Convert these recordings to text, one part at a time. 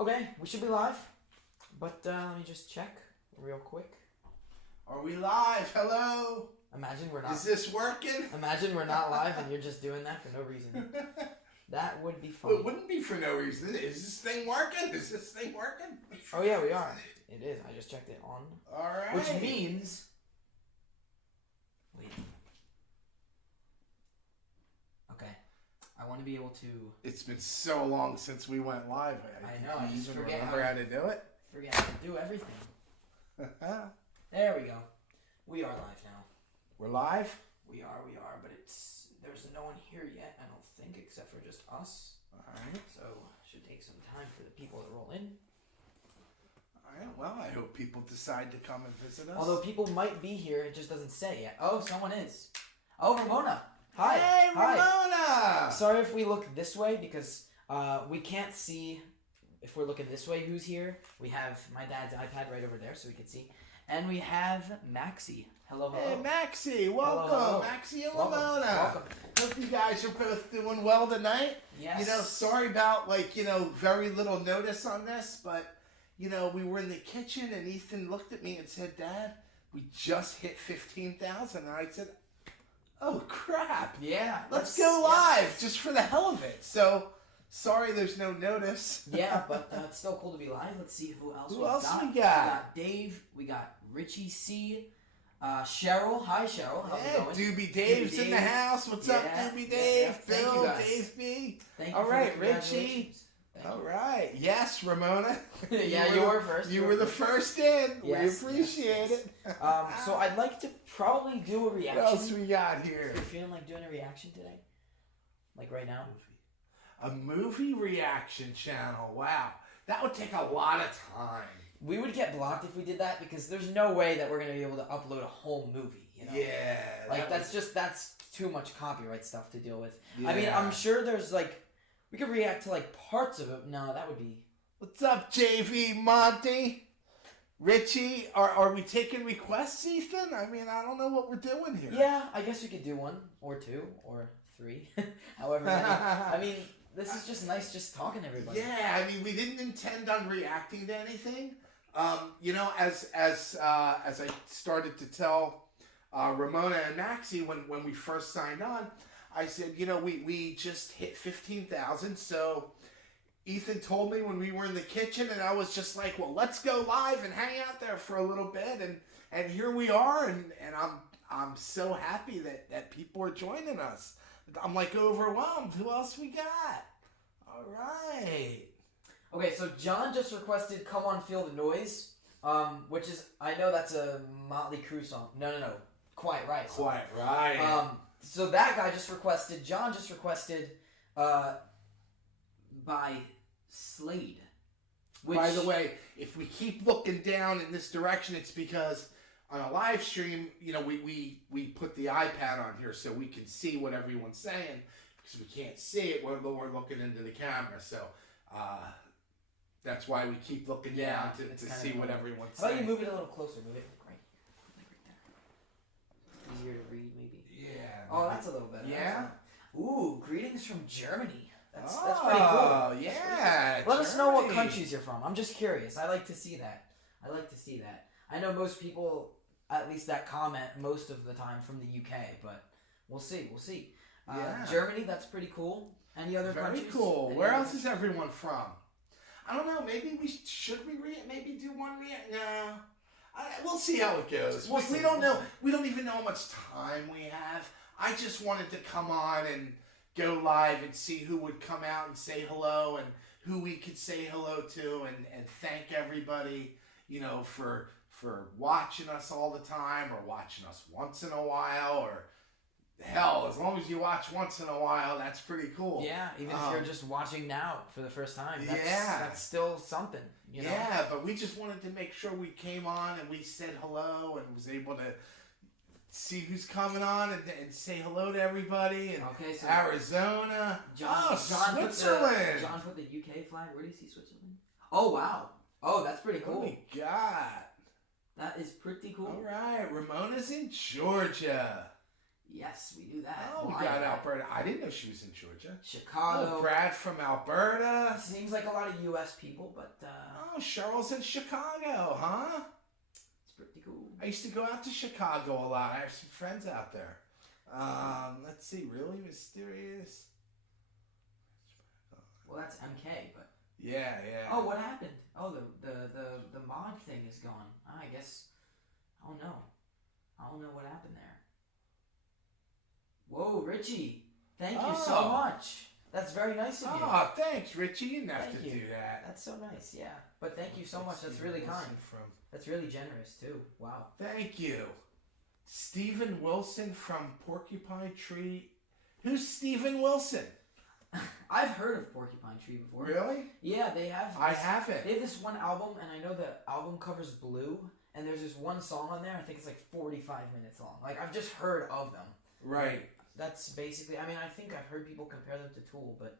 Okay, we should be live, but let me just check real quick. Are we live? Hello? Imagine we're not. Is this working? Imagine we're not live and you're just doing that for no reason. That would be fun. Well, it wouldn't be for no reason. Is this thing working? Is this thing working? Oh yeah, we are. It is. I just checked it on. Alright. Which means... Wait. Okay. I want to be able to... It's been so long since we went live. I know, I just even forget remember how to do it. Forget how to do everything. There we go. We are live now. We're live? We are, but there's no one here yet, I don't think, except for just us. Alright. So, should take some time for the people to roll in. Alright, well, I hope people decide to come and visit us. Although people might be here, it just doesn't say yet. Oh, someone is. Oh, Ramona. Hi. Hey, Hi. Ramona! Sorry if we look this way, because we can't see, if we're looking this way, who's here. We have my dad's iPad right over there, so we can see. And we have Maxie. Hello, hello. Hey, Maxie, welcome. Hello. Maxie and Welcome. Ramona. Welcome. Hope you guys are both doing well tonight. Yes. You know, sorry about, very little notice on this, but, we were in the kitchen and Ethan looked at me and said, Dad, we just hit 15,000. And I said, oh, crap. Yeah. Let's go live just for the hell of it. So, sorry there's no notice. Yeah, but it's still cool to be live. Let's see who else Who else we got? We got Dave. We got Richie C. Cheryl. Hi, Cheryl. How's it going? Doobie Dave's in the house. What's up, Doobie Dave? Yeah. Thank you, Bill, guys. Dave B. Thank you All for right, the Richie. congratulations. Thank All you. right. Yes, Ramona. Yeah, you were first. You were the first in. Yes, We appreciate yes. it. So I'd like to probably do a What reaction. else we got here? You're feeling like doing a reaction today? Like right now? A movie reaction channel. Wow. That would take a lot of time. We would get blocked if we did that because there's no way that we're going to be able to upload a whole movie, you know? Yeah. Like that's too much copyright stuff to deal with. Yeah. I mean, I'm sure there's we could react to parts of it. No, that would be... What's up, JV, Monty? Richie, are we taking requests, Ethan? I mean, I don't know what we're doing here. Yeah, I guess we could do one or two or three. However many. I mean, this is just nice just talking to everybody. Yeah, I mean, we didn't intend on reacting to anything. As I started to tell Ramona and Maxie when we first signed on, I said, we just hit 15,000, so Ethan told me when we were in the kitchen, and I was just like, well, let's go live and hang out there for a little bit, and here we are, and I'm so happy that people are joining us. I'm overwhelmed. Who else we got? All right. Okay, so John just requested "Come On, Feel the Noise," which is, I know that's a Motley Crue song. No, Quiet Riot song. Quiet Riot. So that guy just requested, John just requested, by Slade. Which, by the way, if we keep looking down in this direction, it's because on a live stream, we put the iPad on here so we can see what everyone's saying. Because we can't see it, we're looking into the camera. So that's why we keep looking down to see what everyone's How saying. about you move it a little closer? Move it right there. Easier to read, maybe. Yeah. Oh, that's a little better. Yeah? Ooh, greetings from Germany. That's pretty cool. Oh, yeah. Let us know what Germany. countries you're from. I'm just curious. I like to see that. I know most people, at least that comment, most of the time from the UK, but we'll see. Yeah. Germany, that's pretty cool. Any other Very countries? cool. Any Where other- else is everyone from? I don't know. Maybe maybe do one react. No. We'll see how it goes. We'll we see. don't know. We don't even know how much time we have. I just wanted to come on and go live and see who would come out and say hello and who we could say hello to and thank everybody, for watching us all the time or watching us once in a while or hell, as long as you watch once in a while, that's pretty cool. Yeah, even if you're just watching now for the first time. Yeah. That's still something, you know? Yeah, but we just wanted to make sure we came on and we said hello and was able to see who's coming on and say hello to everybody. And Okay, so Arizona. John Switzerland. John put the UK flag. Where do you see Switzerland? Oh, wow. Oh, that's pretty cool. What we got? That is pretty cool. All right, Ramona's in Georgia. Yes, we do that. Oh, we Why? got Alberta. I didn't know she was in Georgia. Chicago. Oh, Brad from Alberta. Seems like a lot of U.S. people, but Oh, Cheryl's in Chicago, huh? it's pretty cool. I used to go out to Chicago a lot. I have some friends out there. Let's see. Really mysterious. Well, that's MK, but Yeah. oh, what happened? Oh, the mod thing is gone. I guess I don't know. I don't know what happened there. Whoa, Richie! Thank you so Oh. much. That's very nice of you. Oh, thanks, Richie. You didn't have Thank to you. do that. That's so nice. Yeah, but thank you so much. That's Stephen really Wilson kind. From. That's really generous too. Wow. Thank you, Stephen Wilson from Porcupine Tree. Who's Stephen Wilson? I've heard of Porcupine Tree before. Really? Yeah, they have. I this- haven't. They have this one album, and I know the album covers blue, and there's this one song on there. I think it's like 45 minutes long. Like I've just heard of them. Right. That's basically. I mean, I think I've heard people compare them to Tool, but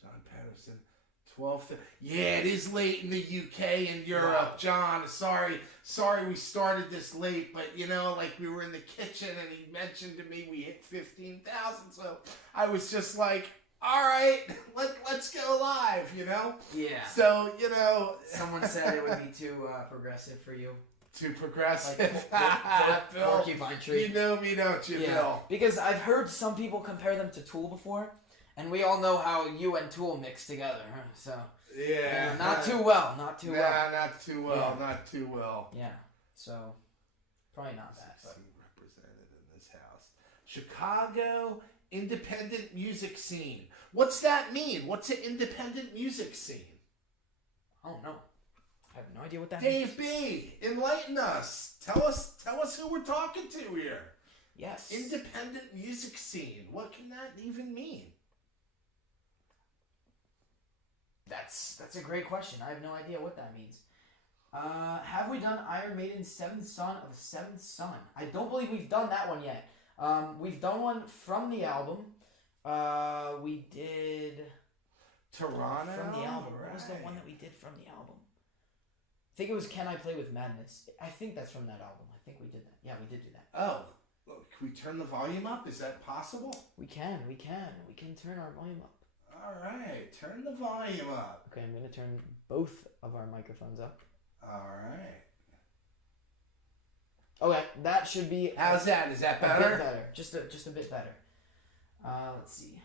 John Patterson, 12. Yeah, it is late in the UK and Europe, Wow. John. Sorry, we started this late, but you know, like we were in the kitchen and he mentioned to me we hit 15,000, so I was just like, all right, let's go live, you know. yeah. So you know, Someone said it would be too progressive for you, too progressive. like Bill, Porcupine Tree. you know me, don't you, Bill? Because I've heard some people compare them to Tool before, and we all know how you and Tool mix together. Huh? So Yeah, not too well. Not too well. Not too well. Yeah. Not too well. Yeah. So probably not that. But. Represented in this house. Chicago independent music scene. What's that mean? What's an independent music scene? I don't know. I have no idea what that means. Dave B, enlighten us. Tell us who we're talking to here. Yes. Independent music scene. What can that even mean? That's a great question. I have no idea what that means. Have we done Iron Maiden's Seventh Son of the Seventh Son? I don't believe we've done that one yet. We've done one from the album. We did Toronto. from the album. Right. What was the one that we did from the album? I think it was Can I Play with Madness. I think that's from that album. I think we did that. Yeah, we did do that. Oh, look, can we turn the volume up? Is that possible? We can turn our volume up. All right, turn the volume up. Okay, I'm gonna turn both of our microphones up. All right. Okay, that should be. How's that? Is that A bit better? better. Just a bit better. Let's see.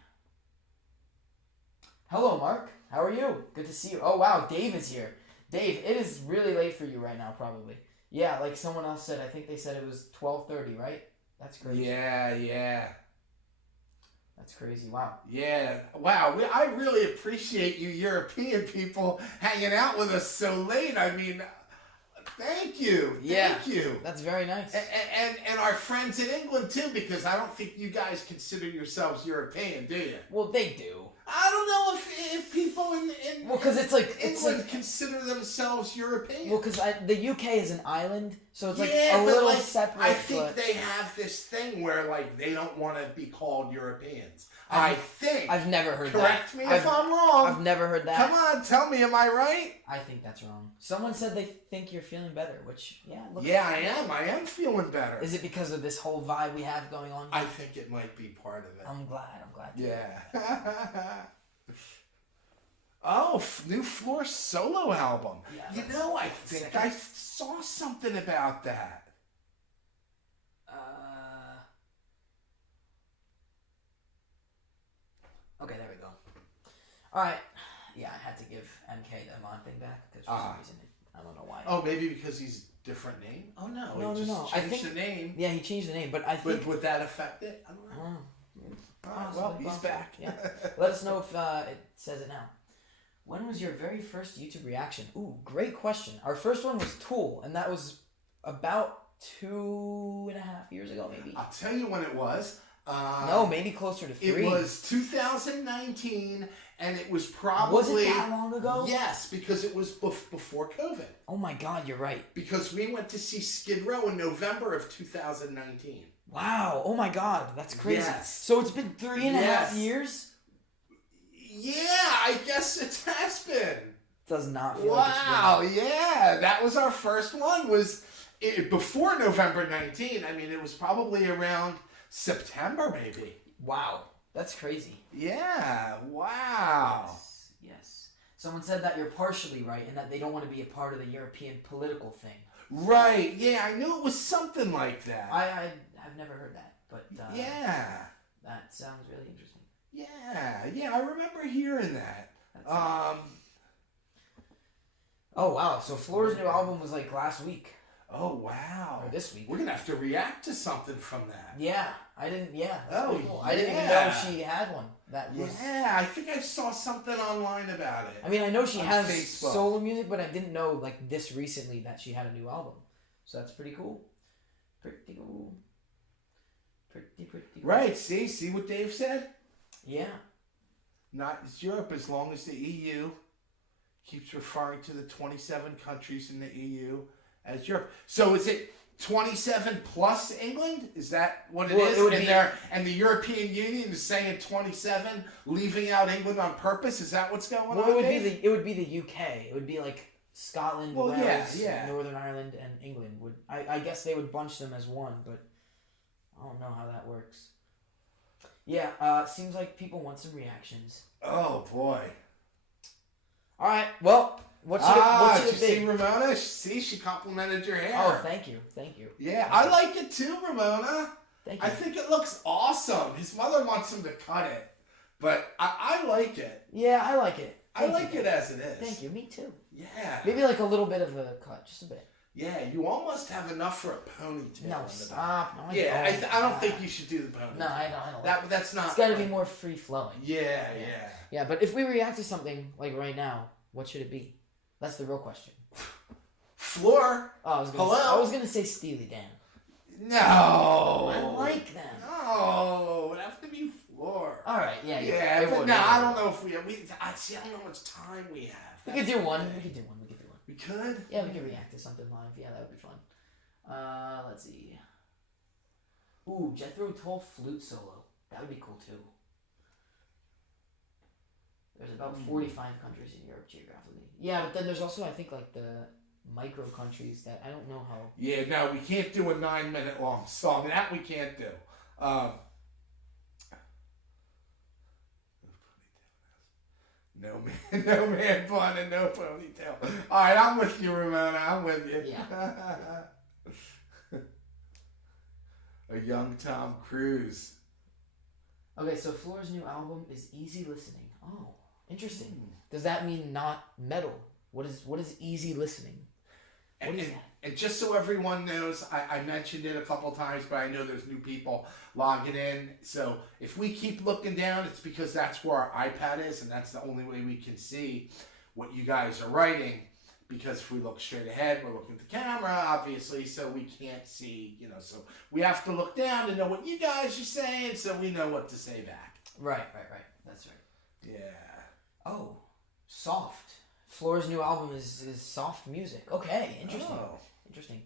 Hello, Mark. How are you? Good to see you. Oh, wow. Dave is here. Dave, it is really late for you right now, probably. Yeah, like someone else said. I think they said it was 12:30, right? That's crazy. Yeah. That's crazy. Wow. Yeah. Wow. I really appreciate you European people hanging out with us so late. I mean, thank you. Yeah. Thank you. That's very nice. And our friends in England too, because I don't think you guys consider yourselves European, do you? Well, they do. I don't know if people in Well, because it's like England consider themselves European. Well, because the UK is an island, so it's like Yeah, a but, little like, separate. I think but they have this thing where like they don't want to be called Europeans. I think. I've never heard that. Correct me if I'm wrong. I've never heard that. Come on, tell me, am I right? I think that's wrong. Someone said they think you're feeling better, which looks Yeah, I am. I am feeling better. Is it because of this whole vibe we have going on? I think it might be part of it. I'm glad. Yeah. Oh, new Floor solo album. Yeah, You that's know, I think sick. I saw something about that. Okay, there we go. All right. Yeah, I had to give MK the mod thing back because for some reason I don't know why. Oh, maybe because he's different name? Oh, no. No, he no, just no. I changed think- the name. Yeah, he changed the name, but I think. Would that affect it? I don't know. Well, he's possibly. back. Yeah. Let us know if it says it now. When was your very first YouTube reaction? Ooh, great question. Our first one was Tool, and that was about 2.5 years ago, maybe. I'll tell you when it was. No, maybe closer to 3. It was 2019, and it was probably... Was it that long ago? Yes, because it was before COVID. Oh my God, you're right. Because we went to see Skid Row in November of 2019. Wow. Oh my God, that's crazy. Yes. So it's been 3.5 Yes. years? Yeah, I guess it has been. Does not feel like it's been. Wow, yeah, that was our first one. before November 19. I mean, it was probably around September, maybe. Wow, that's crazy. Yeah. Wow. Yes. Someone said that you're partially right and that they don't want to be a part of the European political thing. Right. Yeah, I knew it was something like that. I have never heard that, but yeah. that sounds really interesting. Yeah, I remember hearing that. Oh wow! So Floor's new album was like last week. Oh wow! Or this week. We're gonna have to react to something from that. Yeah, I didn't. Yeah. That's pretty cool. Yeah. I didn't even know she had one. That was. Yeah, I think I saw something online about it. I mean, I know she has Facebook. solo music, but I didn't know like this recently that she had a new album. So that's pretty cool. Pretty cool. Pretty cool. Right. See what Dave said? Yeah. Not Europe, as long as the EU keeps referring to the 27 countries in the EU as Europe. So is it 27 plus England? Is that what it is? It would and be, and the European Union is saying 27, leaving out England on purpose. Is that what's going on? Well, Dave? it would be the UK. It would be like Scotland, Well, Wales, yeah. Northern Ireland, and England. Would I guess they would bunch them as one, but I don't know how that works. Yeah, seems like people want some reactions. Oh boy. All right, well, what should it be? See Ramona? See, she complimented your hair. Oh, thank you. Yeah, I like it too, Ramona. Thank you. I think it looks awesome. His mother wants him to cut it, but I like it. Yeah, I like it. I like it as it is. Thank you. Me too. Yeah. Maybe like a little bit of a cut, just a bit. Yeah, you almost have enough for a ponytail. No, in the stop. back. No, Yeah, I don't think you should do the ponytail. No, I don't. That's not. It's got to be more free flowing. Yeah. Yeah, but if we react to something like right now, what should it be? That's the real question. Floor. Oh, I was gonna say Steely Dan. No. I like them. No, it have to be floor. All right, yeah. But no, I don't know if we I don't know how much time we have. We could do one. We could? Yeah, we could react to something live. Yeah, that would be fun. Let's see. Ooh, Jethro Tull flute solo. That would be cool too. There's about 45 countries in Europe geographically. Yeah, but then there's also, I think, like the micro countries that I don't know how. Yeah, no, we can't do a 9-minute long song. That we can't do. No man bun and no ponytail. All right, I'm with you, Ramona. I'm with you. Yeah. A young Tom Cruise. Okay, so Floor's new album is easy listening. Oh, interesting. Does that mean not metal? What is easy listening? What is that? And just so everyone knows, I mentioned it a couple times, but I know there's new people logging in. So if we keep looking down, it's because that's where our iPad is, and that's the only way we can see what you guys are writing. Because if we look straight ahead, we're looking at the camera, obviously, so we can't see, so we have to look down to know what you guys are saying, so we know what to say back. Right. That's right. Yeah. Oh, soft. Floor's new album is soft music. Okay, interesting. Oh. Interesting.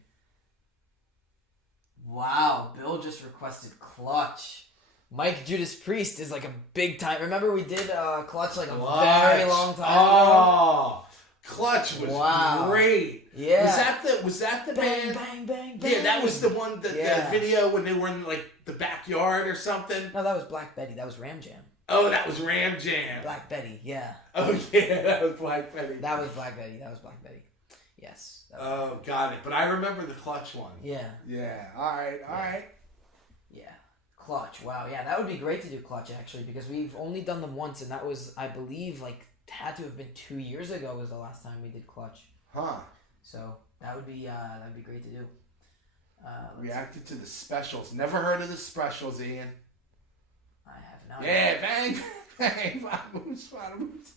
Wow, Bill just requested Clutch. Mike Judas Priest is like a big time. Remember we did Clutch like a very long time ago? Clutch was great. Yeah. Was that the Bang, band? bang, bang, bang. Yeah, that was the one, the video when they were in like the backyard or something. No, that was Black Betty. That was Ram Jam. Oh, that was Ram Jam. Black Betty, yeah. Oh yeah, that was Black Betty. That was Black Betty. Yes. Oh, got it. But I remember the Clutch one. Yeah. Yeah. All right. Yeah. Clutch. Wow. Yeah, that would be great to do Clutch actually because we've only done them once, and that was, I believe, like had to have been 2 years ago was the last time we did Clutch. Huh. So that would be great to do. Reacted to the specials. Never heard of the specials, Ian. I have not. Yeah, bang, bang, Vamos.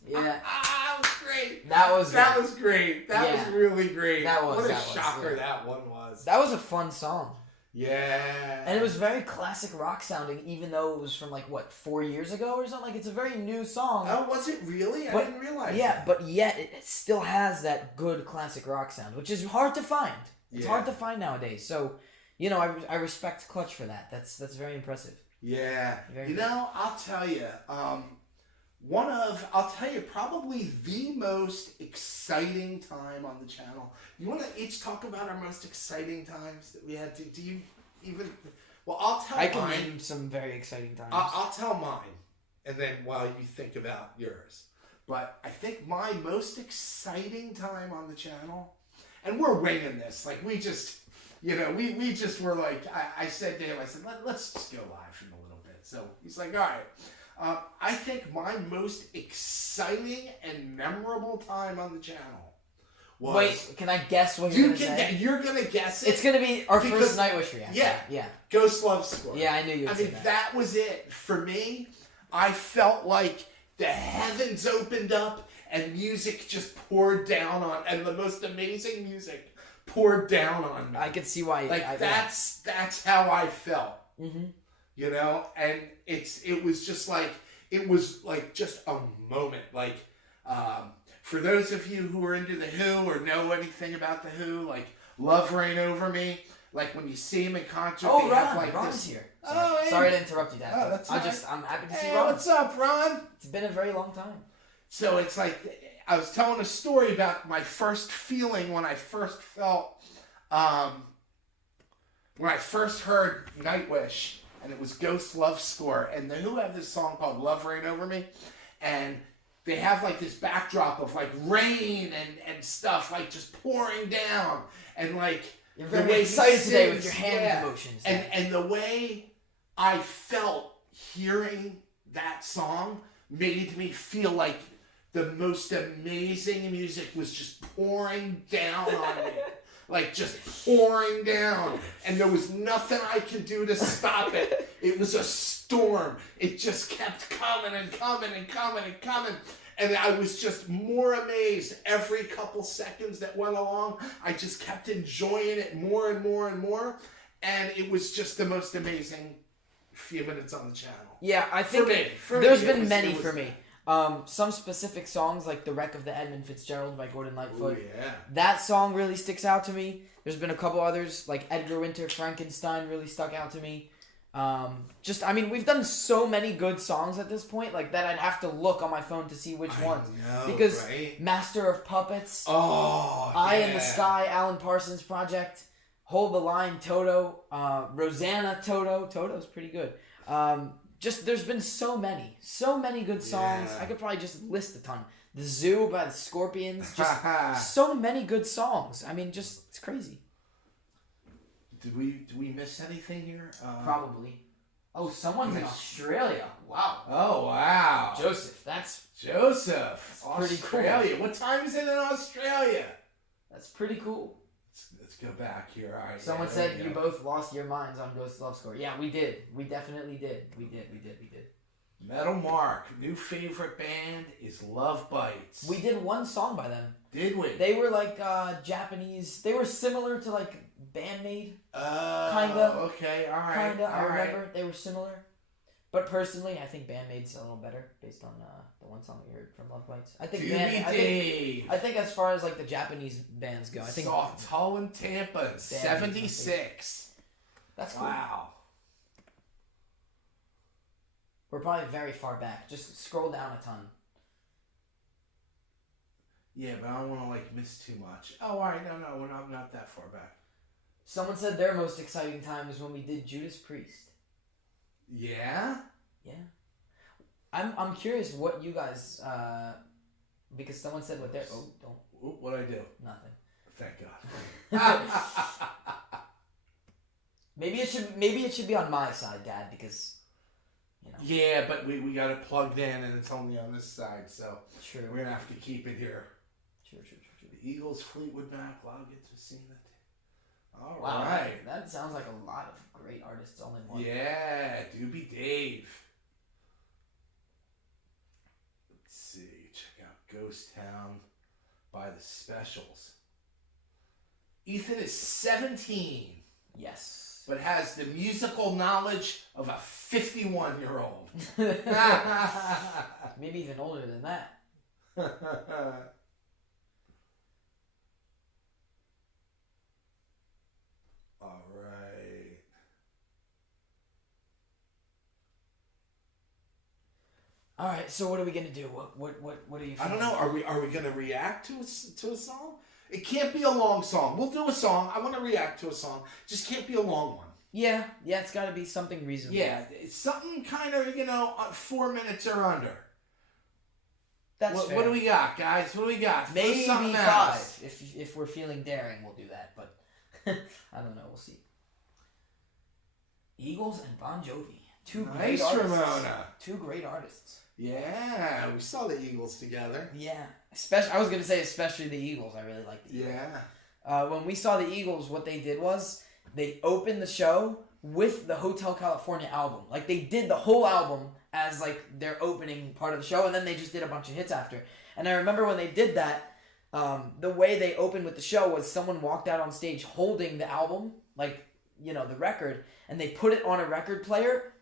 Yeah. That was great. That was great. That was really great. What a shocker that one was. That was a fun song. Yeah. And it was very classic rock sounding, even though it was from 4 years ago or something. Like it's a very new song. Oh, was it really? I didn't realize. Yeah, that. but yet it still has that good classic rock sound, which is hard to find. It's hard to find nowadays. So, I respect Clutch for that. That's very impressive. Yeah. Very good. I'll tell you, I'll tell you, probably the most exciting time on the channel. You want to each talk about our most exciting times that we had? Do you even? Well, I'll tell I can mine. name some very exciting times. I'll tell mine, and then while you think about yours. But I think my most exciting time on the channel, and we're winging this, like we just, we just were like, I said to him, I said, let's just go live in a little bit. So he's like, all right. I think my most exciting and memorable time on the channel was. Wait, can I guess what you're You going to say? You're gonna guess it. It's going to be our Because- first Nightwish reaction. Yeah. Yeah. Ghost Love Score. Yeah, I knew you would I say mean, that. that was it for me. I felt like the heavens opened up and music just poured down on, and the most amazing music poured down on me. I could see why. Like that's how I felt. Mm-hmm. And it was just like just a moment. Like for those of you who are into the Who or know anything about the Who, like Love Reign Over Me. Like when you see him in concert, Oh, they have Ron. like Ron's this. here. Oh, hey. Sorry to interrupt you, Dad. Oh, that's all right. I'm happy to see Hey, Ron. what's up, Ron? It's been a very long time. So it's like I was telling a story about my first feeling when I first felt, when I first heard Nightwish, and it was Ghost Love Score, and the Who have this song called Love Reign Over Me, and they have like this backdrop of like rain and stuff like just pouring down, and like You're the very way he excited today with sings, your hand yeah. motions. And the way I felt hearing that song made me feel like the most amazing music was just pouring down on me. Like just pouring down. And there was nothing I could do to stop it. It was a storm. It just kept coming and coming and coming and coming. And I was just more amazed every couple seconds that went along. I just kept enjoying it more and more and more. And it was just the most amazing few minutes on the channel. Yeah, I think For me, there's it been was- many it was- for me. Some specific songs like The Wreck of the Edmund Fitzgerald by Gordon Lightfoot. Ooh, yeah. That song really sticks out to me. There's been a couple others like Edgar Winter, Frankenstein really stuck out to me. We've done so many good songs at this point, like that I'd have to look on my phone to see which ones. know, Because right? Master of Puppets, Oh, Eye yeah. in the Sky, Alan Parsons Project, Hold the Line, Toto, Rosanna, Toto. Toto's pretty good. There's been so many good songs. Yeah. I could probably just list a ton. The Zoo by the Scorpions, just so many good songs. I mean, just it's crazy. Did we miss anything here? Probably. Oh, someone's in Australia. Wow. Oh wow, Joseph, that's Joseph, pretty cool. Australia. What time is it in Australia? pretty cool. Let's go back here. All right. Someone yeah, there said we you go. both lost your minds on Ghost Love Score. Yeah, we did. We definitely did. We did. Metal Mark, new favorite band is Love Bites. We did one song by them. Did we? They were like Japanese. They were similar to like Bandmade. Kinda. Okay. All right. Kinda. I all right. remember they were similar. But personally, I think Bandmade's a little better based on the one song we heard from Love Bites. I think Dave. I think as far as like the Japanese bands go, I think Saw Tull and Tampa, 76. that's cool. Wow. We're probably very far back. Just scroll down a ton. Yeah, but I don't want to like miss too much. Oh, all right. No, we're not that far back. Someone said their most exciting time is when we did Judas Priest. Yeah. Yeah. I'm curious what you guys because someone said what their don't What'd I do? nothing. Thank God. Maybe it should be on my side, Dad, because Yeah, but we got it plugged in and it's only on this side, so True. we're gonna have to keep it here. True. The Eagles Fleetwood Mac, I'll get to see that. All Wow, right. that sounds like a lot of great artists all in one. Yeah, Doobie Dave. Let's see. Check out Ghost Town by the Specials. Ethan is 17, Yes. but has the musical knowledge of a 51-year-old. Maybe even older than that. All right. All right, so what are we gonna do? What are you? I don't feeling? know. Are we gonna react to a song? It can't be a long song. We'll do a song. I want to react to a song. Just can't be a long one. Yeah, it's got to be something reasonable. Yeah, it's something kind of 4 minutes or under. That's what, fair. what do we got, guys? What do we got? Throw Maybe something at 5. us. If we're feeling daring, we'll do that. But I don't know. We'll see. Eagles and Bon Jovi, two great Nice, artists. Ramona. Two great artists. Yeah, we saw the Eagles together. Yeah, I was gonna say especially the Eagles. I really like the Eagles. Yeah. When we saw the Eagles, what they did was they opened the show with the Hotel California album. Like they did the whole album as like their opening part of the show, and then they just did a bunch of hits after. And I remember when they did that, the way they opened with the show was someone walked out on stage holding the album, like the record, and they put it on a record player,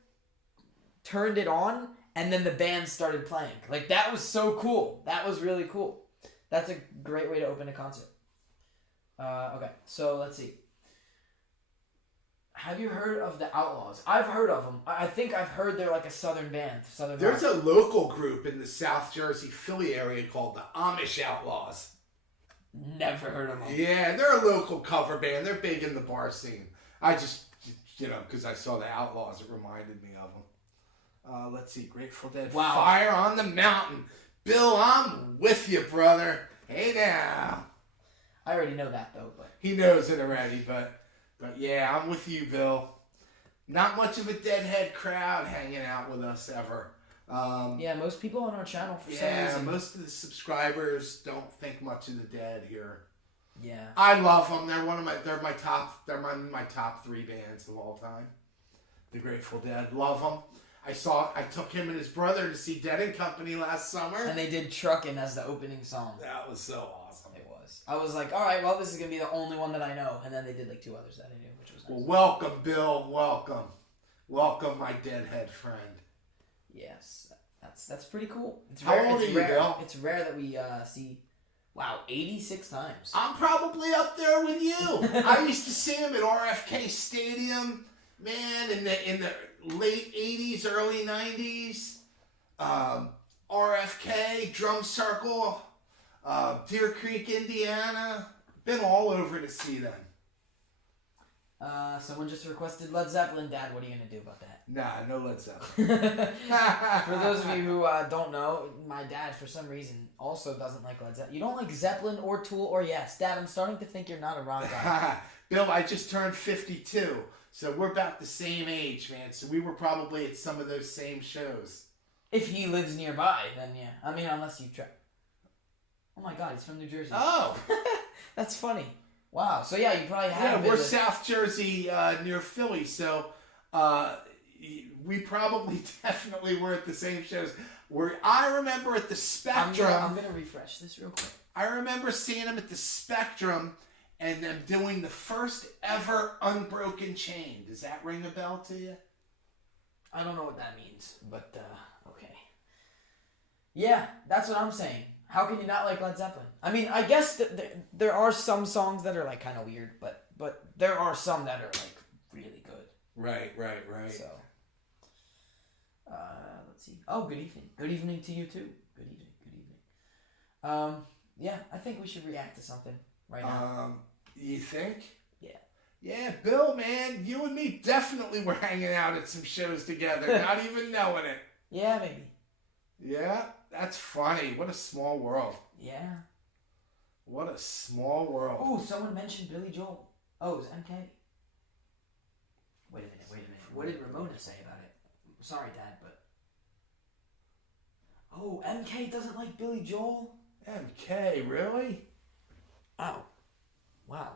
turned it on, and then the band started playing. Like that was so cool. That was really cool. That's a great way to open a concert. Okay, so let's see. Have you heard of the Outlaws? I've heard of them. I think I've heard they're like a southern band. There's a local group in the South Jersey, Philly area called the Amish Outlaws. Never heard of them. Yeah, they're a local cover band. They're big in the bar scene. I just, because I saw the Outlaws, it reminded me of them. Let's see, Grateful Dead. Wow. Fire on the Mountain. Bill, I'm with you, brother. Hey now. I already know that though, but He knows it already, but yeah, I'm with you, Bill. Not much of a Deadhead crowd hanging out with us ever. yeah, most people on our channel for some Yeah, reason. most of the subscribers don't think much of the Dead here. Yeah. I love them. They're my top 3 bands of all time. The Grateful Dead. Love them. I took him and his brother to see Dead and Company last summer. And they did Truckin' as the opening song. That was so awesome. It was. I was like, all right, well, this is gonna be the only one that I know, and then they did like 2 others that I knew, which was nice. Well, welcome, Bill. Welcome, my Deadhead friend. Yes, that's pretty cool. It's How old are you, rare. Bill? It's rare that we see. Wow, 86 times. I'm probably up there with you. I used to see him at RFK Stadium, man, in the late 80s, early 90s. RFK, Drum Circle, Deer Creek, Indiana. Been all over to see them. Someone just requested Led Zeppelin. Dad, what are you gonna do about that? Nah, no Led Zeppelin. For those of you who don't know, my dad, for some reason, also doesn't like Led Zeppelin. You don't like Zeppelin or Tool or Yes. Dad, I'm starting to think you're not a rock guy. Bill, I just turned 52, so we're about the same age, man. So we were probably at some of those same shows. If he lives nearby, then yeah. I mean, unless you try. Oh my God, he's from New Jersey. Oh, That's funny. Wow. So yeah, you probably have. yeah, been we're to- South Jersey near Philly, so we probably definitely were at the same shows. I remember at the Spectrum. I'm gonna refresh this real quick. I remember seeing them at the Spectrum and them doing the first ever Unbroken Chain. Does that ring a bell to you? I don't know what that means, but okay. Yeah, that's what I'm saying. How can you not like Led Zeppelin? I mean, I guess there are some songs that are like kind of weird, but there are some that are like really good. Right. So, let's see. Oh, good evening. Good evening to you too. Good evening. Yeah, I think we should react to something right now. You think? Yeah. Yeah, Bill, man, you and me definitely were hanging out at some shows together, not even knowing it. Yeah, maybe. Yeah, that's funny. What a small world. Yeah. What a small world. Oh, someone mentioned Billy Joel. Oh, it was MK. Wait a minute. What did Ramona say about it? Sorry, Dad, but... Oh, MK doesn't like Billy Joel? MK, really? Oh. Wow.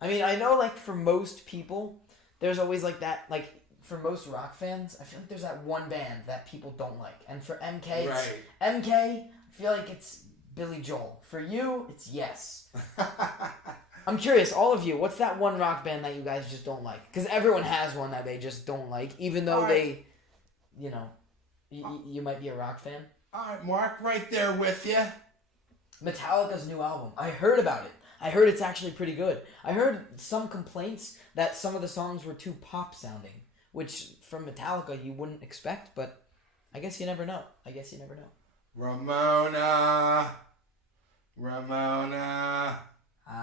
I mean, I know, like, for most people, there's always, like, that, like, for most rock fans, I feel like there's that one band that people don't like. And for MK, Right. MK, I feel like it's Billy Joel. For you, it's Yes. I'm curious, all of you, what's that one rock band that you guys just don't like? Because everyone has one that they just don't like, even though they, you know, you might be a rock fan. All right, Mark, right there with you. Metallica's new album. I heard about it. I heard it's actually pretty good. I heard some complaints that some of the songs were too pop sounding, which from Metallica you wouldn't expect, but I guess you never know. Ramona. I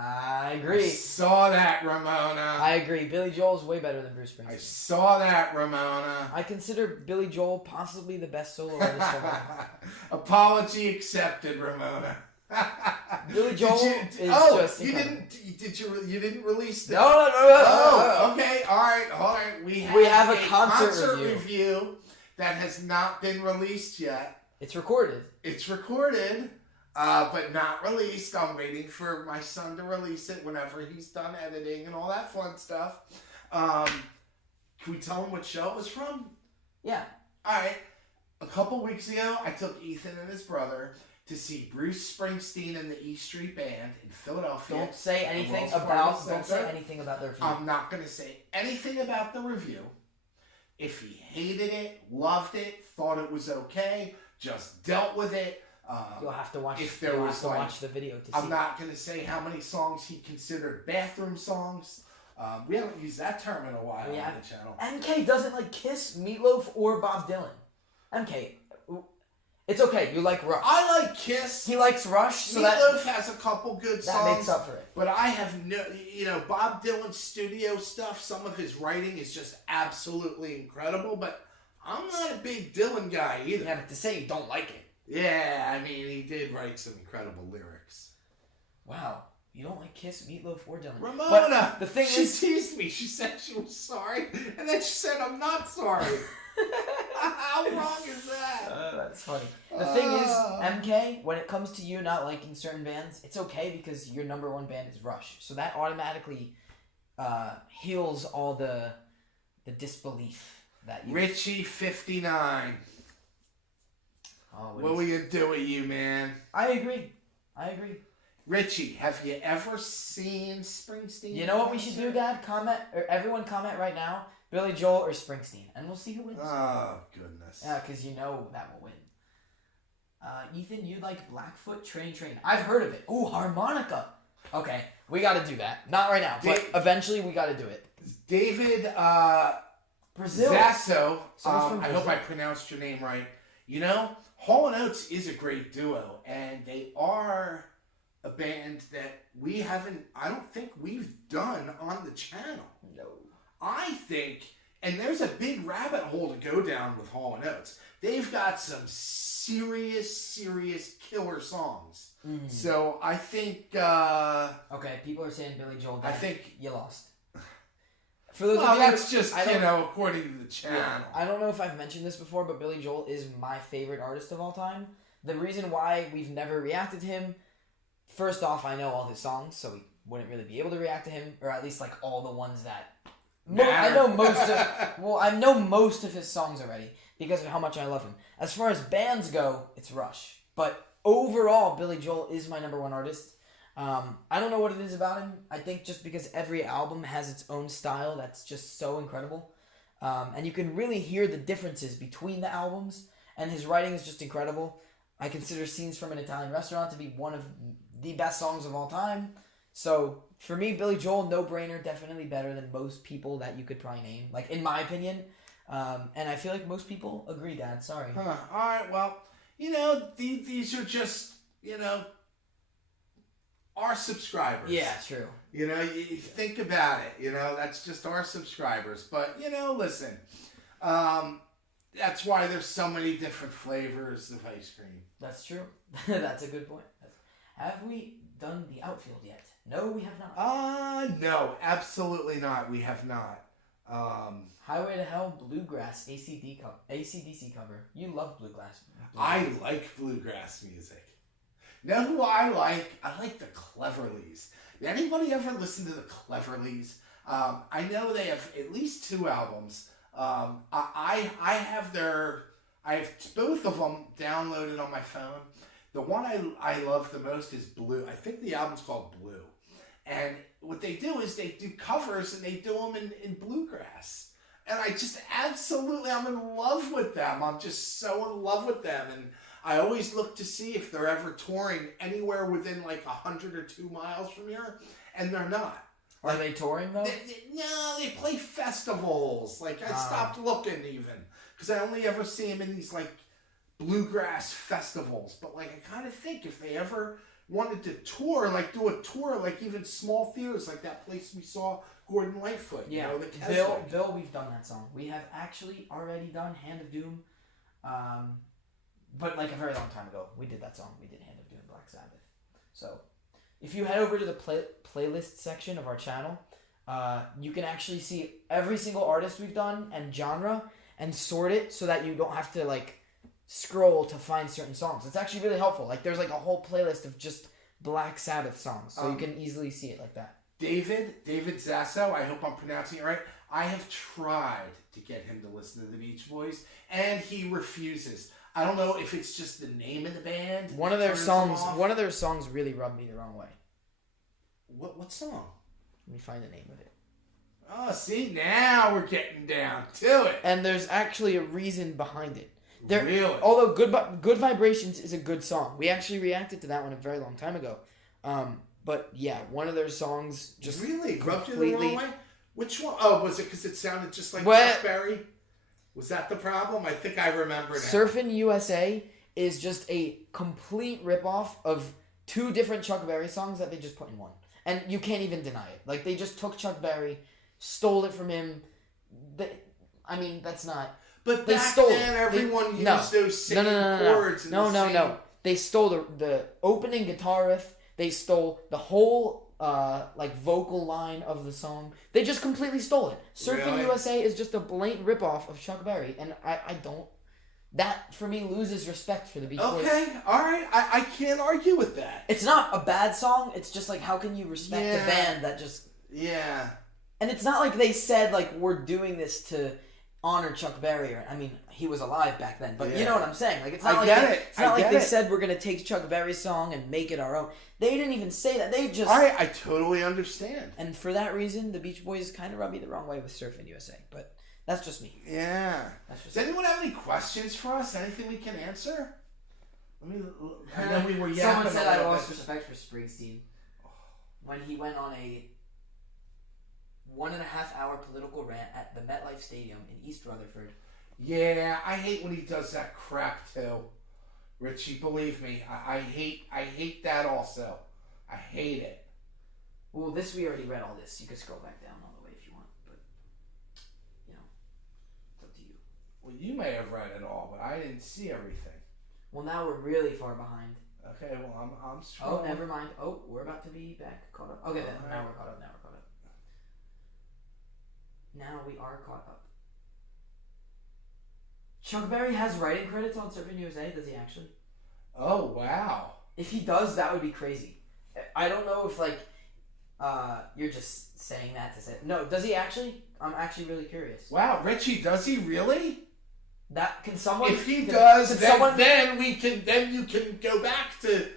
I agree. saw that, Ramona. I agree. Billy Joel's way better than Bruce I Springsteen. saw that, Ramona. I consider Billy Joel possibly the best solo artist of all time. Apology accepted, Ramona. Billy Joel is just you incredible. you didn't release that? No. Oh, okay. All right. We have a concert review that has not been released yet. It's recorded. It's recorded, but not released. I'm waiting for my son to release it whenever he's done editing and all that fun stuff. Can we tell him what show it was from? Yeah. All right. A couple weeks ago, I took Ethan and his brother to see Bruce Springsteen and the E Street Band in Philadelphia. Don't say anything Wells Fargo about. Center. Their review. I'm not going to say anything about the review. If he hated it, loved it, thought it was okay, just dealt with it. You'll have to watch. If there was watch the video to see. I'm not going to say how many songs he considered bathroom songs. We haven't used that term in a while on the channel. MK doesn't like Kiss, Meatloaf, or Bob Dylan. MK, it's okay. You like Rush. I like Kiss. He likes Rush, so Meatloaf has a couple good songs. that makes up for it. But I have no, Bob Dylan's studio stuff, some of his writing is just absolutely incredible, but I'm not a big Dylan guy either. Yeah, but to say you don't like it. Yeah, I mean, he did write some incredible lyrics. Wow. You don't like Kiss, Meatloaf, or Dylan. Ramona! But the thing she is... teased me. She said she was sorry, and then she said, I'm not sorry. How wrong is that? That's funny. The thing is, MK, when it comes to you not liking certain bands, it's okay because your number one band is Rush. So that automatically heals all the disbelief that you... Richie 59. Oh, what are we going to do with you, man? I agree. Richie, have you ever seen Springsteen? You know what we should do, Dad? Everyone comment right now. Billy Joel or Springsteen, and we'll see who wins. Oh, goodness. Yeah, because you know that will win. Ethan, you like Blackfoot Train. I've heard of it. Ooh, harmonica. Okay, we got to do that. Not right now, but eventually we got to do it. David Brazil. Zasso, From I hope I pronounced your name right. Hall & Oates is a great duo, and they are a band that I don't think we've done on the channel. No. I think, and there's a big rabbit hole to go down with Hall & Oates. They've got some serious killer songs. Mm-hmm. So I think... okay, people are saying Billy Joel. Dad, I think... You lost. For those well, of you, that's just, according to the channel. Yeah, I don't know if I've mentioned this before, but Billy Joel is my favorite artist of all time. The reason why we've never reacted to him, first off, I know all his songs, so we wouldn't really be able to react to him, or at least like all the ones that... I know most of his songs already because of how much I love him. As far as bands go, it's Rush. But overall, Billy Joel is my number one artist. I don't know what it is about him. I think just because every album has its own style that's just so incredible. And you can really hear the differences between the albums. And his writing is just incredible. I consider Scenes from an Italian Restaurant to be one of the best songs of all time. So, for me, Billy Joel, no-brainer, definitely better than most people that you could probably name. Like, in my opinion. And I feel like most people agree, Dad. Sorry. Huh. All right, well, these are just, our subscribers. Yeah, true. You think about it. That's just our subscribers. But, listen. That's why there's so many different flavors of ice cream. That's true. That's a good point. Have we done the outfield yet? No, we have not. No, absolutely not. We have not. Highway to Hell, Bluegrass, AC/DC cover. You love bluegrass. I like bluegrass music. Know who I like? I like the Cleverleys. Did anybody ever listen to the Cleverleys? I know they have at least 2 albums. I have both of them downloaded on my phone. The one I love the most is Blue. I think the album's called Blue. And what they do is they do covers and they do them in bluegrass. And I just I'm in love with them. I'm just so in love with them. And I always look to see if they're ever touring anywhere within like 100 or 2 miles from here. And they're not. Are they touring though? No, they play festivals. Like I stopped looking even. because I only ever see him in these like bluegrass festivals. But like I kind of think if they ever wanted to tour, like do a tour, like even small theaters, like that place we saw Gordon Lightfoot. Yeah, You know, the Keswick. Bill, we've done that song. We have actually already done Hand of Doom, but like a very long time ago, we did that song. We did Hand of Doom, Black Sabbath. So, if you head over to the playlist section of our channel, you can actually see every single artist we've done and genre, and sort it so that you don't have to like scroll to find certain songs. It's actually really helpful. Like there's like a whole playlist of just Black Sabbath songs, so you can easily see it like that. David Zasso, I hope I'm pronouncing it right. I have tried to get him to listen to the Beach Boys, and he refuses. I don't know if it's just the name of the band. One of their songs really rubbed me the wrong way. What song? Let me find the name of it. Oh, see, now we're getting down to it. And there's actually a reason behind it. Really? Although Good Vibrations is a good song. We actually reacted to that one a very long time ago. But yeah, one of their songs just really rubbed you completely... the wrong way? Which one? Oh, was it because it sounded just like Chuck Berry? Was that the problem? I think I remember now. Surfin' USA is just a complete ripoff of two different Chuck Berry songs that they just put in one. And you can't even deny it. Like, they just took Chuck Berry, stole it from him. That's not... But they back stole then, everyone used those same chords. No. They stole the opening guitar riff. They stole the whole vocal line of the song. They just completely stole it. Surfing USA is just a blatant ripoff of Chuck Berry, and I don't. That for me loses respect for the Beach Boys. Okay, all right, I can't argue with that. It's not a bad song. It's just like, how can you respect a band that just? Yeah. And it's not like they said like we're doing this to honor Chuck Berry, or he was alive back then, but you know what I'm saying. Like it's not they said we're gonna take Chuck Berry's song and make it our own. They didn't even say that. They just... I totally understand. And for that reason, the Beach Boys kind of rub me the wrong way with Surfin' USA, but that's just me. Yeah. Does anyone have any questions for us? Anything we can answer? I know we were yapping. Someone said I lost respect for Springsteen when he went on a 1.5-hour political rant at the MetLife Stadium in East Rutherford. Yeah, I hate when he does that crap too. Richie, believe me, I hate that also. I hate it. Well, we already read all this. You can scroll back down all the way if you want, but it's up to you. Well, you may have read it all, but I didn't see everything. Well, now we're really far behind. Okay, well I'm strong. Oh, never mind. Oh, we're about to be back caught up. Okay, now we're caught up. Now we are caught up. Chuck Berry has writing credits on Surfing USA. Does he actually? Oh, wow. If he does, that would be crazy. I don't know if you're just saying that to say... No, does he actually? I'm actually really curious. Wow, Richie, does he really? Can someone... If he does, then you can go back to,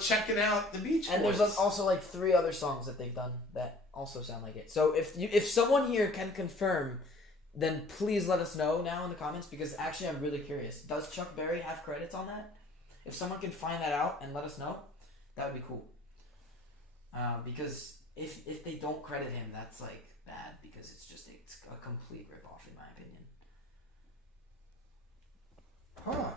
checking out the Beach Boys. And there's also 3 other songs that they've done that also sound like it. So if someone here can confirm, then please let us know now in the comments, because actually I'm really curious. Does Chuck Berry have credits on that? If someone can find that out and let us know, that would be cool. Because if they don't credit him, that's bad, because it's a complete ripoff in my opinion. Huh.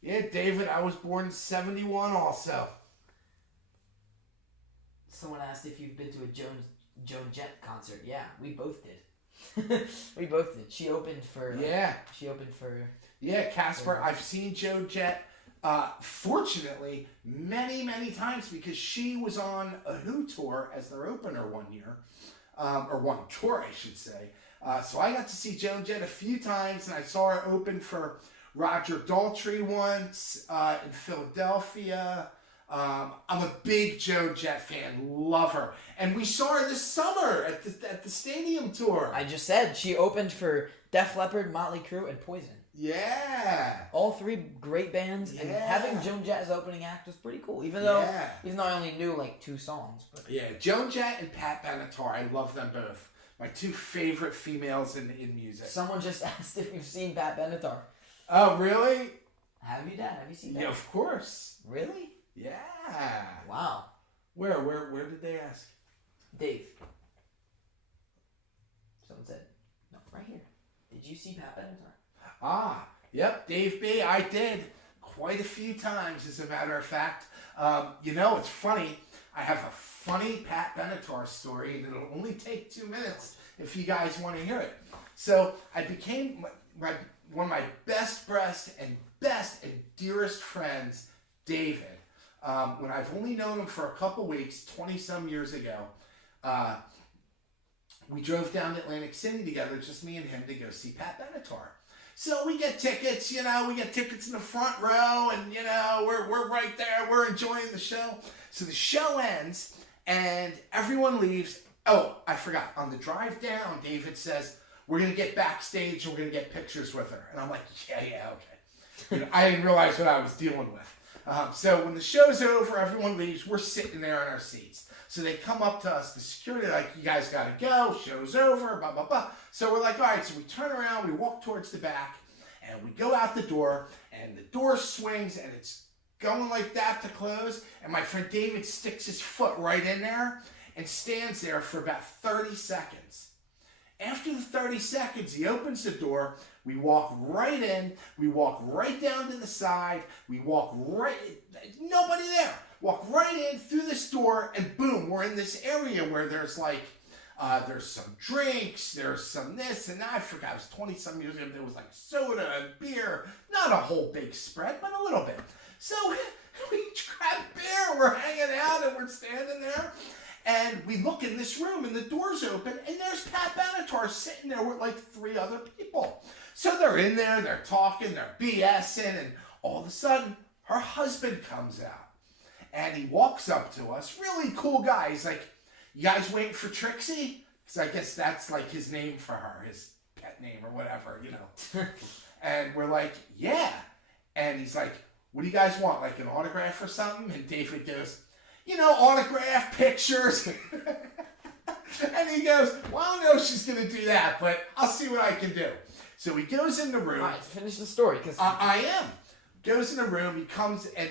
Yeah, David, I was born in 71 also. Someone asked if you've been to a Joan Jett concert. Yeah, we both did. We both did. She opened for... Yeah, Casper. I've seen Joan Jett, fortunately, many, many times, because she was on a Who tour as their opener one year. Or one tour, I should say. So I got to see Joan Jett a few times, and I saw her open for Roger Daltrey once in Philadelphia. I'm a big Joan Jett fan. Love her. And we saw her this summer at the stadium tour. I just said she opened for Def Leppard, Motley Crue, and Poison. Yeah. All 3 great bands. Yeah. And having Joan Jett as opening act was pretty cool. Even though I only knew 2 songs. But. Yeah, Joan Jett and Pat Benatar. I love them both. My 2 favorite females in music. Someone just asked if you've seen Pat Benatar. Oh, really? Have you, Dad? Have you seen that? Yeah, of course. Really? Yeah. Wow. Where did they ask? Dave. Someone said, no, right here. Did you see Pat Benatar? Ah, yep, Dave B. I did quite a few times, as a matter of fact. It's funny. I have a funny Pat Benatar story, and it'll only take 2 minutes if you guys want to hear it. So I became one of my best and dearest friends, David. When I've only known him for a couple weeks, 20-some years ago, we drove down to Atlantic City together, just me and him, to go see Pat Benatar. So we get tickets, in the front row, and, we're right there, we're enjoying the show. So the show ends, and everyone leaves. Oh, I forgot, on the drive down, David says, we're going to get backstage, and we're going to get pictures with her. And I'm like, yeah, okay. I didn't realize what I was dealing with. So when the show's over, everyone leaves, we're sitting there in our seats. So they come up to us, the security, like, you guys got to go, show's over, blah, blah, blah. So we're like, all right, so we turn around, we walk towards the back, and we go out the door, and the door swings, and it's going like that to close, and my friend David sticks his foot right in there and stands there for about 30 seconds. After the 30 seconds, he opens the door, we walk right in, we walk right down to the side, we walk right, nobody there. Walk right in through this door, and boom, we're in this area where there's like, there's some drinks, there's some this and that. I forgot, it was 20-some years ago. There was like soda and beer, not a whole big spread, but a little bit. So we grab beer, we're hanging out, and we're standing there, and we look in this room, and the door's open, and there's Pat Benatar sitting there with like 3 other people. So they're in there, they're talking, they're BSing, and all of a sudden, her husband comes out. And he walks up to us, really cool guy. He's like, you guys waiting for Trixie? Because I guess that's like his name for her, his pet name or whatever, And we're like, yeah. And he's like, what do you guys want, like an autograph or something? And David goes, autograph, pictures. And he goes, well, I don't know if she's going to do that, but I'll see what I can do. So he goes in the room. All right, finish the story. Cause I am. Goes in the room, he comes, and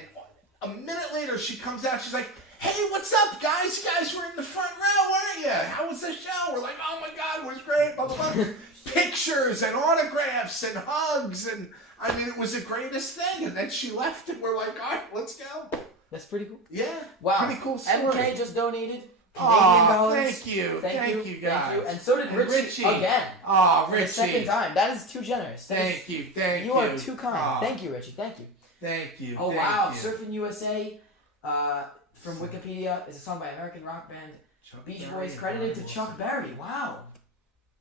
a minute later, she comes out. She's like, hey, what's up, guys? You guys were in the front row, weren't you? How was the show? We're like, oh, my God, it was great. Blah, blah, blah. Pictures and autographs and hugs. And, it was the greatest thing. And then she left, and we're like, all right, let's go. That's pretty cool. Yeah. Wow. Pretty cool story. MK just donated Canadian dollars. Thank you. Thank you, guys. Thank you. And so did Richie again. Oh, For Richie. the second time. That is too generous. Thank you. Thank you. You are too kind. Oh. Thank you, Richie. Thank you. Thank you. Oh, thank wow. you. Surfing USA from Wikipedia is a song by American rock band Chuck Beach Berry Boys, and credited Brian to Chuck Wilson. Berry. Wow.